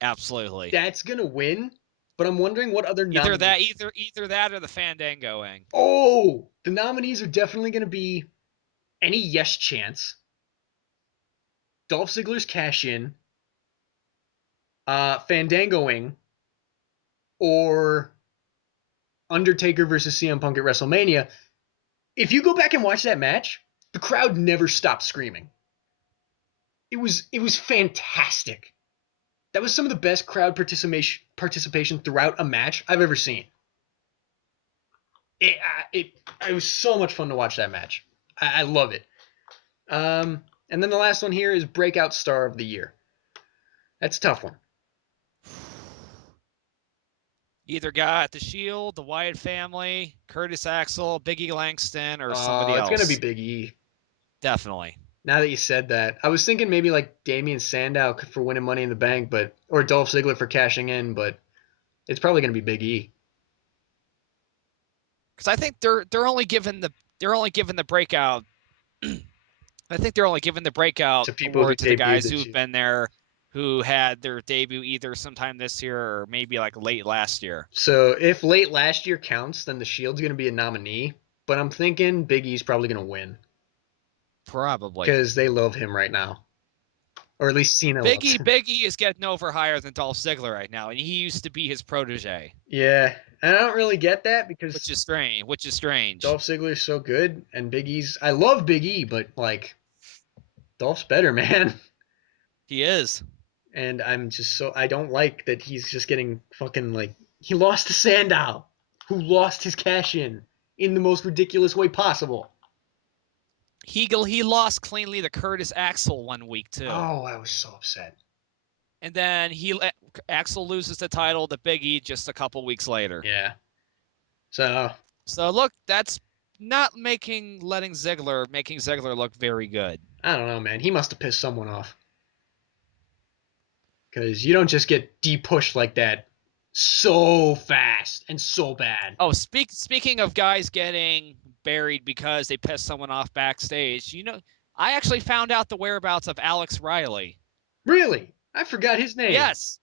Absolutely. That's going to win, but I'm wondering what other nominees. Either that or the Fandangoing. Oh, the nominees are definitely going to be any Yes Chance, Dolph Ziggler's cash in, Fandangoing, or Undertaker versus CM Punk at WrestleMania. If you go back and watch that match, the crowd never stopped screaming. It was fantastic. That was some of the best crowd participation throughout a match I've ever seen. It was so much fun to watch that match. I love it. And then the last one here is Breakout Star of the Year. That's a tough one. Either guy at the Shield, the Wyatt family, Curtis Axel, Big E Langston, or somebody else. It's going to be Big E. Definitely. Now that you said that, I was thinking maybe like Damien Sandow for winning Money in the Bank, or Dolph Ziggler for cashing in, but it's probably going to be Big E. Because I think they're only given the breakout. I think they're only giving the breakout to people award to the guys who've been there, who had their debut either sometime this year or maybe like late last year. So if late last year counts, then the Shield's going to be a nominee. But I'm thinking Big E's probably going to win. Probably. Because they love him right now. Or at least Cena loves him. Big E is getting over higher than Dolph Ziggler right now, and he used to be his protege. Yeah, and I don't really get that because which is strange. Dolph Ziggler's so good, and Big E's. I love Big E, but like, Dolph's better, man. He is. And I'm just I don't like that he's just getting fucking like he lost to Sandow. who lost his cash in the most ridiculous way possible. He lost cleanly to Curtis Axel 1 week too. Oh, I was so upset. And then Axel loses the title to Big E just a couple weeks later. Yeah. So look, that's not making Ziggler look very good. I don't know, man. He must have pissed someone off. Because you don't just get de-pushed like that so fast and so bad. Oh, speaking of guys getting buried because they pissed someone off backstage, I actually found out the whereabouts of Alex Riley. Really? I forgot his name. Yes.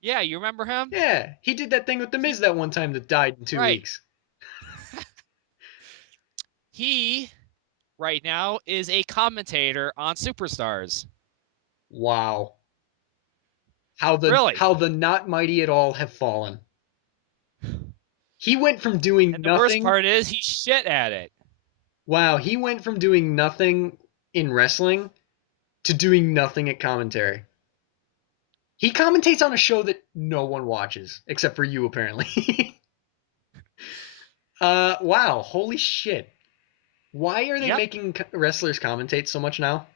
Yeah, you remember him? Yeah, he did that thing with The Miz that one time that died in 2 weeks. He, right now, is a commentator on Superstars. Wow. How the not mighty at all have fallen. He went from doing And nothing. the worst part is he's shit at it. Wow, he went from doing nothing in wrestling to doing nothing at commentary. He commentates on a show that no one watches, except for you, apparently. Wow, holy shit. Why are they making wrestlers commentate so much now?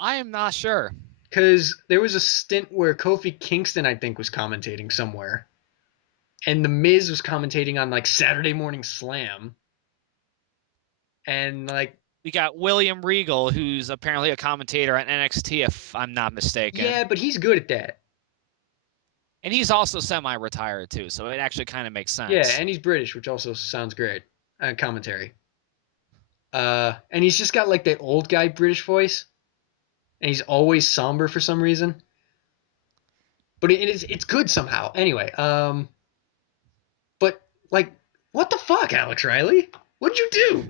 I am not sure. Because there was a stint where Kofi Kingston, I think, was commentating somewhere. And The Miz was commentating on, like, Saturday Morning Slam. And, like... We got William Regal, who's apparently a commentator on NXT, if I'm not mistaken. Yeah, but he's good at that. And he's also semi-retired, too, so it actually kind of makes sense. Yeah, and he's British, which also sounds great. Commentary. And he's just got, like, that old guy British voice. And he's always somber for some reason. But it's good somehow. Anyway, but, like, what the fuck, Alex Riley? What'd you do?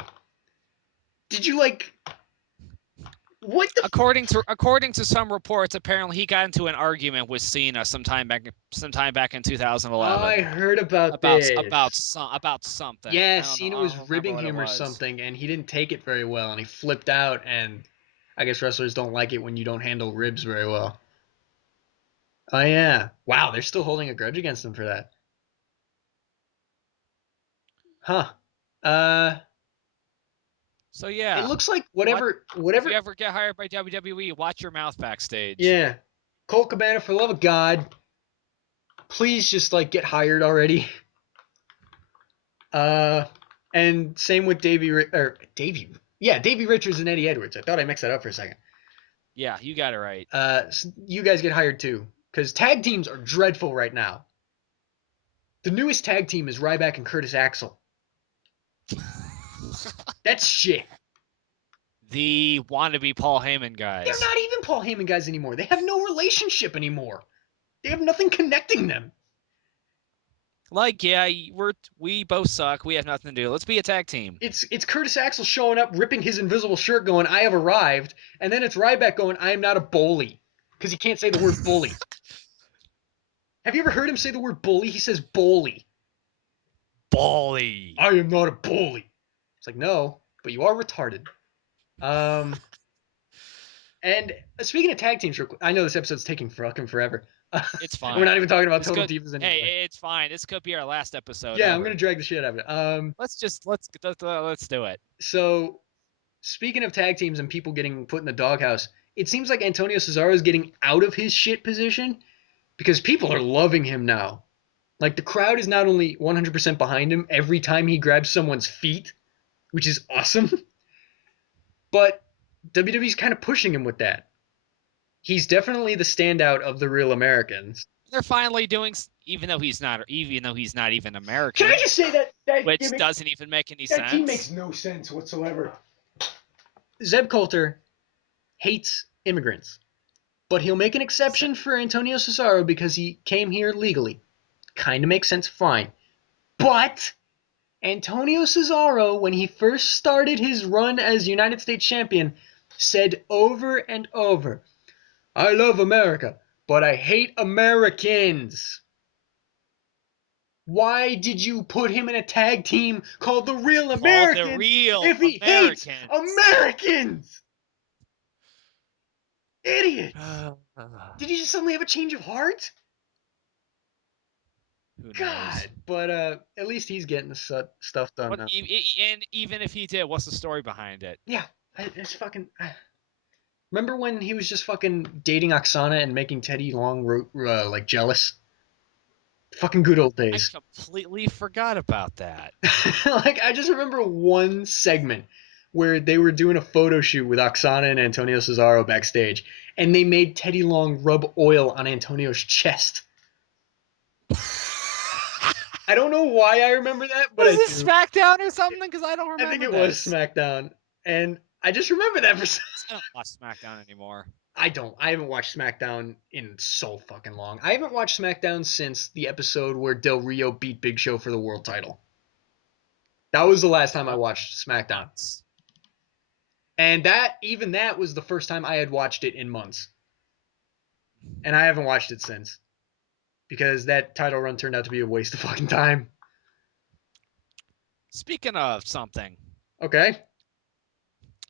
Did you, like... What the... According to some reports, apparently he got into an argument with Cena sometime back in 2011. I heard about this. About something. Yeah, Cena was ribbing him or something, and he didn't take it very well, and he flipped out, and I guess wrestlers don't like it when you don't handle ribs very well. Oh, yeah. Wow, they're still holding a grudge against him for that. Huh. So, yeah. It looks like whatever... If you ever get hired by WWE, watch your mouth backstage. Yeah. Colt Cabana, for the love of God, please just, like, get hired already. And same with Davey Richards and Eddie Edwards. I thought I mixed that up for a second. Yeah, you got it right. You guys get hired too, because tag teams are dreadful right now. The newest tag team is Ryback and Curtis Axel. That's shit. The wannabe Paul Heyman guys. They're not even Paul Heyman guys anymore. They have no relationship anymore. They have nothing connecting them. Like, yeah, we both suck. We have nothing to do. Let's be a tag team. It's Curtis Axel showing up, ripping his invisible shirt, going, "I have arrived," and then it's Ryback going, "I am not a bully," because he can't say the word bully. Have you ever heard him say the word bully? He says bully. Bully. I am not a bully. It's like, no, but you are retarded. And speaking of tag teams, I know this episode's taking fucking forever. It's fine. We're not even talking about Total Divas anymore. Hey, it's fine. This could be our last episode. Yeah, ever. I'm gonna drag the shit out of it. Let's do it. So, speaking of tag teams and people getting put in the doghouse, it seems like Antonio Cesaro is getting out of his shit position because people are loving him now. Like, the crowd is not only 100% behind him every time he grabs someone's feet, which is awesome, but WWE's kind of pushing him with that. He's definitely the standout of the real Americans. They're finally doing, even though he's not even American. Can I just say that which doesn't even make any sense? That team makes no sense whatsoever. Zeb Coulter hates immigrants, but he'll make an exception for Antonio Cesaro because he came here legally. Kind of makes sense, fine. But Antonio Cesaro, when he first started his run as United States champion, said over and over, "I love America, but I hate Americans." Why did you put him in a tag team called the Real Americans if he hates Americans? Idiot. Did he just suddenly have a change of heart? Who knows? God, but at least he's getting the stuff done What now. and even if he did, what's the story behind it? Yeah, it's fucking. Remember when he was just fucking dating Oksana and making Teddy Long like jealous? Fucking good old I days. completely forgot about that. Like I just remember one segment where they were doing a photo shoot with Oksana and Antonio Cesaro backstage, and they made Teddy Long rub oil on Antonio's chest. I don't know why I remember that, but Was I this do. SmackDown or something? Because I don't I think remember it was this. SmackDown, and I just remember that for some. I don't watch SmackDown anymore. I don't. I haven't watched SmackDown in so fucking long. I haven't watched SmackDown since the episode where Del Rio beat Big Show for the world title. That was the last time I What watched SmackDown. months? And that was the first time I had watched it in months. And I haven't watched it since. Because that title run turned out to be a waste of fucking time. Speaking of something, Okay.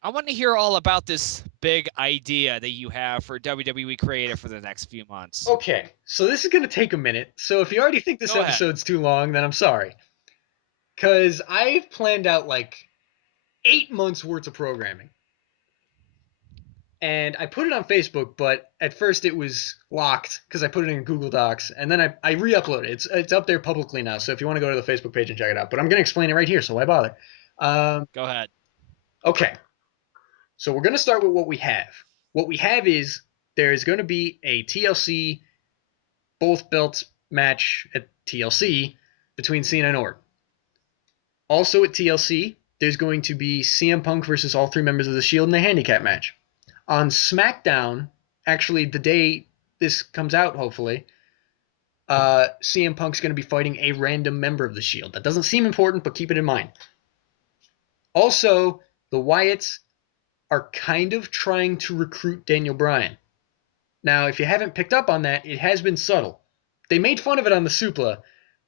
I want to hear all about this big idea that you have for WWE Creative for the next few months. Okay. So this is going to take a minute. So if you already think this Go ahead. episode's too long, then I'm sorry. Because I've planned out like 8 months worth of programming. And I put it on Facebook, but at first it was locked because I put it in Google Docs, and then I re-uploaded it. It's up there publicly now, so if you want to go to the Facebook page and check it out, but I'm going to explain it right here, so why bother? Go ahead. Okay, so we're going to start with what we have. What we have is there is going to be a TLC both belts match at TLC between Cena and Orton. Also at TLC, there's going to be CM Punk versus all three members of the Shield in a handicap match. On SmackDown, actually the day this comes out, hopefully, CM Punk's going to be fighting a random member of the Shield. That doesn't seem important, but keep it in mind. Also, the Wyatts are kind of trying to recruit Daniel Bryan. Now, if you haven't picked up on that, it has been subtle. They made fun of it on the Supla,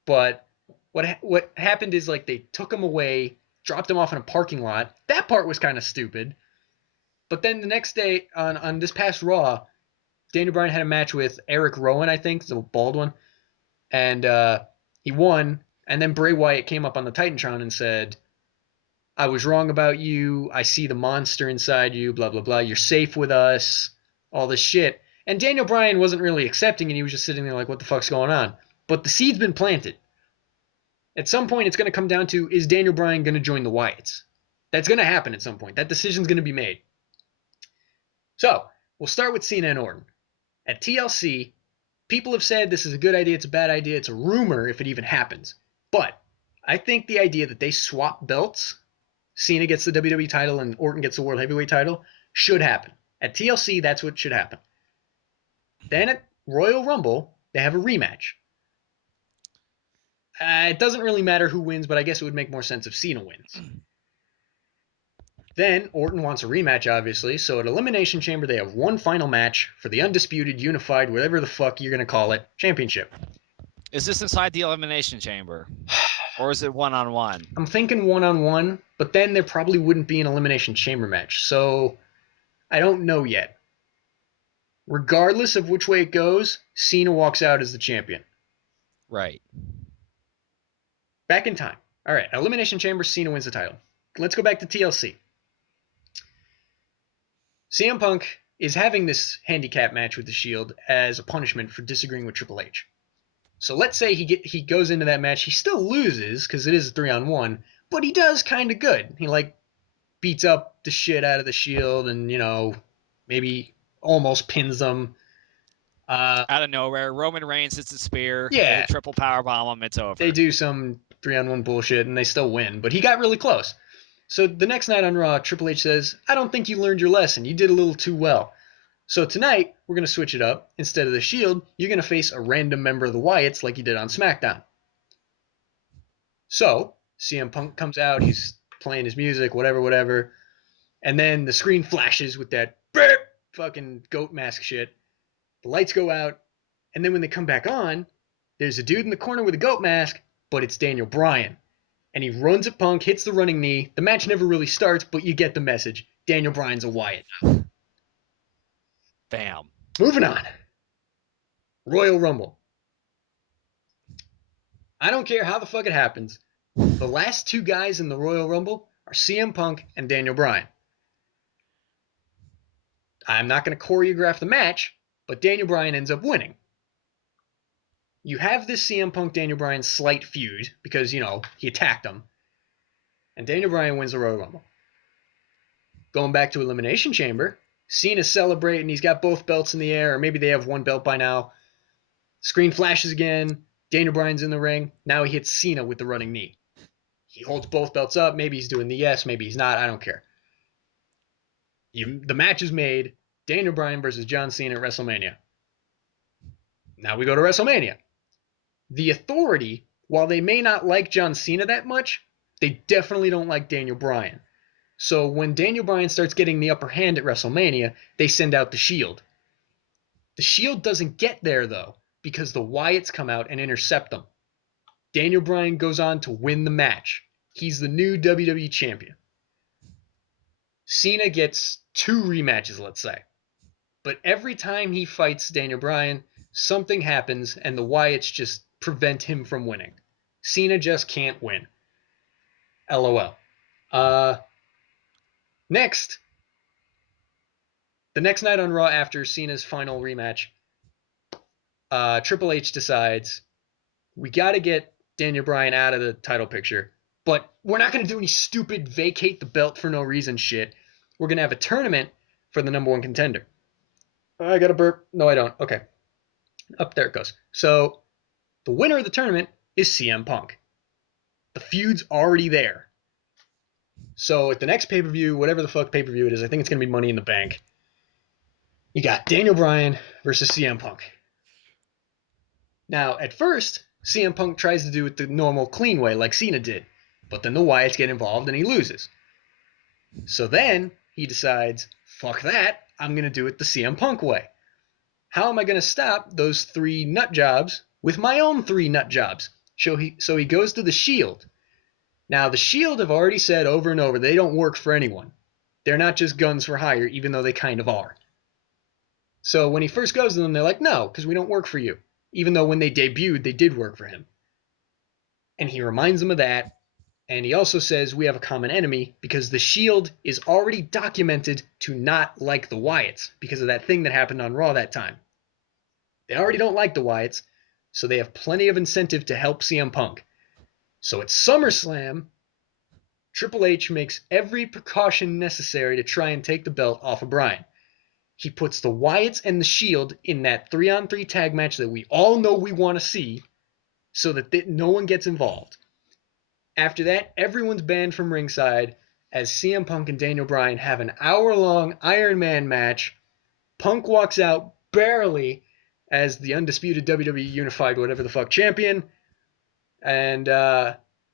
but what happened is like they took him away, dropped him off in a parking lot. That part was kind of stupid. But then the next day on this past Raw, Daniel Bryan had a match with Eric Rowan, I think, the bald one, and he won. And then Bray Wyatt came up on the Titantron and said, "I was wrong about you. I see the monster inside you. Blah blah blah. You're safe with us. All this shit." And Daniel Bryan wasn't really accepting, and he was just sitting there like, "What the fuck's going on?" But the seed's been planted. At some point, it's going to come down to, is Daniel Bryan going to join the Wyatts? That's going to happen at some point. That decision's going to be made. So we'll start with Cena and Orton. At TLC, people have said this is a good idea, it's a bad idea, it's a rumor if it even happens. But I think the idea that they swap belts, Cena gets the WWE title and Orton gets the World Heavyweight title, should happen. At TLC, that's what should happen. Then at Royal Rumble, they have a rematch. It doesn't really matter who wins, but I guess it would make more sense if Cena wins. Then Orton wants a rematch, obviously, so at Elimination Chamber they have one final match for the undisputed, unified, whatever the fuck you're going to call it, championship. Is this inside the Elimination Chamber? Or is it one-on-one? I'm thinking one-on-one, but then there probably wouldn't be an Elimination Chamber match, so I don't know yet. Regardless of which way it goes, Cena walks out as the champion. Right. Back in time. All right, Elimination Chamber, Cena wins the title. Let's go back to TLC. CM Punk is having this handicap match with the Shield as a punishment for disagreeing with Triple H. So let's say he goes into that match, he still loses because it is a 3-on-1, but he does kind of good. He like beats up the shit out of the Shield and maybe almost pins them. Out of nowhere, Roman Reigns hits a spear. They Yeah, hit triple power bomb him. It's over. they do some 3-on-1 bullshit and they still win, but he got really close. So the next night on Raw, Triple H says, "I don't think you learned your lesson. You did a little too well. So tonight, we're going to switch it up. Instead of the Shield, you're going to face a random member of the Wyatts like you did on SmackDown." So CM Punk comes out, he's playing his music, whatever, and then the screen flashes with that fucking goat mask shit. The lights go out, and then when they come back on, there's a dude in the corner with a goat mask, but it's Daniel Bryan. And he runs at Punk, hits the running knee. The match never really starts, but you get the message. Daniel Bryan's a Wyatt. Bam. Moving on. Royal Rumble. I don't care how the fuck it happens. The last two guys in the Royal Rumble are CM Punk and Daniel Bryan. I'm not going to choreograph the match, but Daniel Bryan ends up winning. You have this CM Punk Daniel Bryan slight feud because, he attacked him. And Daniel Bryan wins the Royal Rumble. Going back to Elimination Chamber, Cena's celebrating. He's got both belts in the air, or maybe they have one belt by now. Screen flashes again. Daniel Bryan's in the ring. Now he hits Cena with the running knee. He holds both belts up. Maybe he's doing the yes, maybe he's not. I don't care. The match is made. Daniel Bryan versus John Cena at WrestleMania. Now we go to WrestleMania. The Authority, while they may not like John Cena that much, they definitely don't like Daniel Bryan. So when Daniel Bryan starts getting the upper hand at WrestleMania, they send out the Shield. The Shield doesn't get there, though, because the Wyatts come out and intercept them. Daniel Bryan goes on to win the match. He's the new WWE Champion. Cena gets 2 rematches, let's say. But every time he fights Daniel Bryan, something happens and the Wyatts just prevent him from winning. Cena just can't win. LOL. Next, the next night on Raw after Cena's final rematch, Triple H decides we got to get Daniel Bryan out of the title picture, but we're not going to do any stupid vacate the belt for no reason shit. We're going to have a tournament for the number 1 contender. I got a burp. No, I don't. Okay. Up there it goes. So the winner of the tournament is CM Punk. The feud's already there. So at the next pay-per-view, whatever the fuck pay-per-view it is, I think it's going to be Money in the Bank. You got Daniel Bryan versus CM Punk. Now, at first, CM Punk tries to do it the normal, clean way like Cena did. But then the Wyatts get involved and he loses. So then he decides, fuck that, I'm going to do it the CM Punk way. How am I going to stop those 3 nut jobs with my own 3 nut jobs? So he goes to the Shield. Now, the Shield have already said over and over they don't work for anyone. They're not just guns for hire, even though they kind of are. So when he first goes to them, they're like, no, because we don't work for you. Even though when they debuted, they did work for him. And he reminds them of that. And he also says we have a common enemy because the Shield is already documented to not like the Wyatts because of that thing that happened on Raw that time. They already don't like the Wyatts, so they have plenty of incentive to help CM Punk. So at SummerSlam, Triple H makes every precaution necessary to try and take the belt off of Bryan. He puts the Wyatts and the Shield in that 3-on-3 tag match that we all know we want to see so that no one gets involved. After that, everyone's banned from ringside as CM Punk and Daniel Bryan have an hour-long Iron Man match. Punk walks out barely as the undisputed WWE Unified whatever the fuck champion, and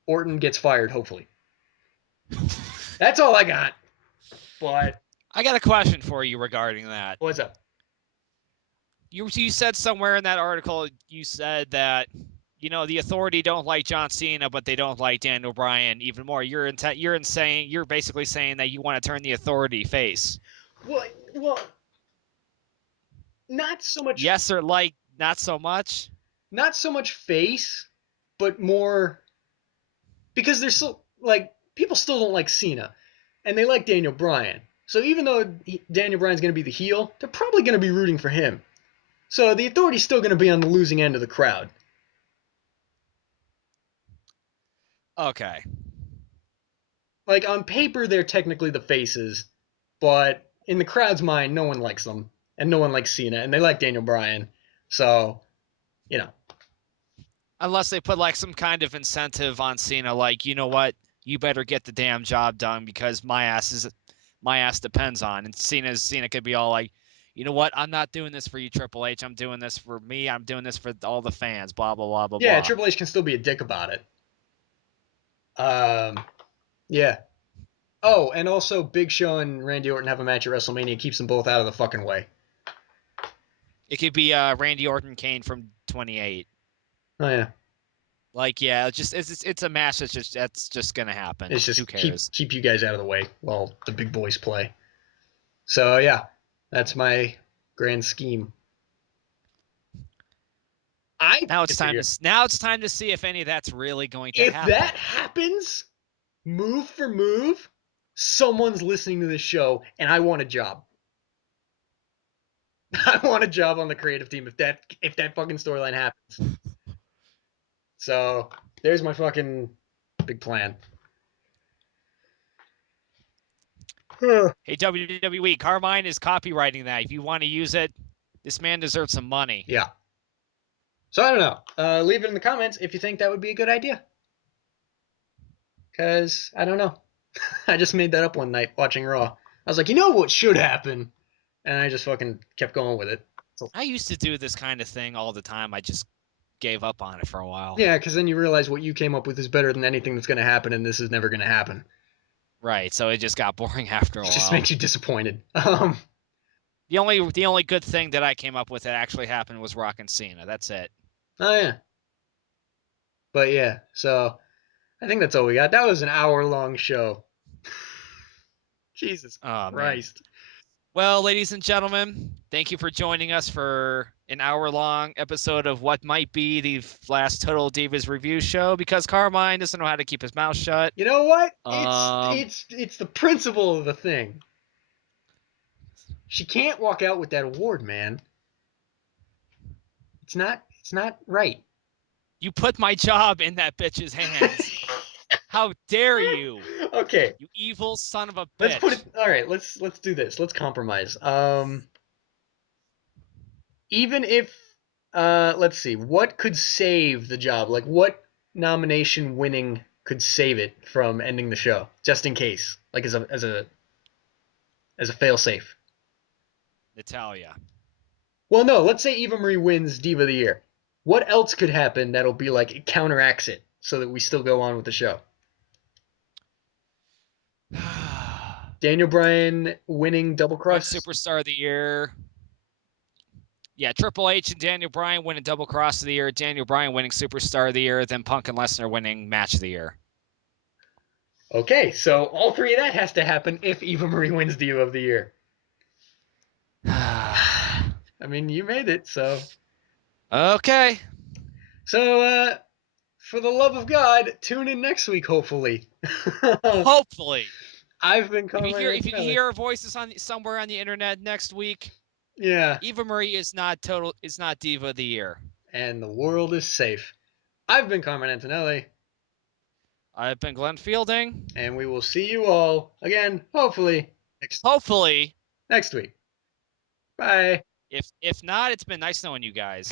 Orton gets fired, hopefully. That's all I got. But I got a question for you regarding that. what's up? You said somewhere in that article, you said that, the Authority don't like John Cena, but they don't like Daniel Bryan even more. You're basically saying that you want to turn the Authority face. Well, not so much. Yes, or not so much. Not so much face, but more because there's still people still don't like Cena, and they like Daniel Bryan. So even though Daniel Bryan's going to be the heel, they're probably going to be rooting for him. So the Authority's still going to be on the losing end of the crowd. Okay. Like on paper, they're technically the faces, but in the crowd's mind, no one likes them, and no one likes Cena, and they like Daniel Bryan. So, Unless they put some kind of incentive on Cena, like, you know what, you better get the damn job done because my ass depends on. And Cena could be all like, you know what, I'm not doing this for you, Triple H. I'm doing this for me. I'm doing this for all the fans. Blah blah blah blah yeah, blah. Triple H can still be a dick about it. Yeah. Oh, and also Big Show and Randy Orton have a match at WrestleMania. Keeps them both out of the fucking way. It could be Randy Orton Kane from 28. Oh yeah. Yeah, it's a match that's just gonna happen. It's just who cares? keep you guys out of the way while the big boys play. So yeah, that's my grand scheme. Now it's time to see if any of that's really going to happen. If that happens, move for move, someone's listening to this show, and I want a job. I want a job on the creative team if that fucking storyline happens. So there's my fucking big plan. Hey, WWE, Carmine is copywriting that. If you want to use it, this man deserves some money. Yeah. So I don't know. Leave it in the comments if you think that would be a good idea. Because I don't know. I just made that up one night watching Raw. I was like, you know what should happen? And I just fucking kept going with it. So, I used to do this kind of thing all the time. I just gave up on it for a while. yeah, because then you realize what you came up with is better than anything that's going to happen, and this is never going to happen. Right, so it just got boring after a while. It just makes you disappointed. The only good thing that I came up with that actually happened was Rock and Cena. That's it. Oh, yeah. But yeah, so I think that's all we got. That was an hour-long show. Jesus Christ. Man. Well, ladies and gentlemen, thank you for joining us for an hour-long episode of what might be the last Total Divas review show because Carmine doesn't know how to keep his mouth shut. You know what? It's the principle of the thing. She can't walk out with that award, man. It's not right. You put my job in that bitch's hands. How dare you? Okay. You evil son of a bitch. Let's put it. All right. Let's do this. Let's compromise. Even if let's see, what could save the job? Like, what nomination winning could save it from ending the show, just in case, like as a failsafe. Natalya. Well, no. Let's say Eva Marie wins Diva of the Year. What else could happen that'll be like it counteracts it, so that we still go on with the show? Daniel Bryan winning Double Cross. Superstar of the Year. Yeah, Triple H and Daniel Bryan winning Double Cross of the Year. Daniel Bryan winning Superstar of the Year. Then Punk and Lesnar winning Match of the Year. Okay, so all three of that has to happen if Eva Marie wins Diva of the Year. I mean, you made it, so. Okay. So, for the love of God, tune in next week, hopefully. Hopefully. I've been calling. If you hear our voices somewhere on the internet next week, yeah, Eva Marie is not Diva of the Year, and the world is safe. I've been Carmine Antonelli. I've been Glenn Fielding, and we will see you all again, hopefully next week. Bye. If not, it's been nice knowing you guys.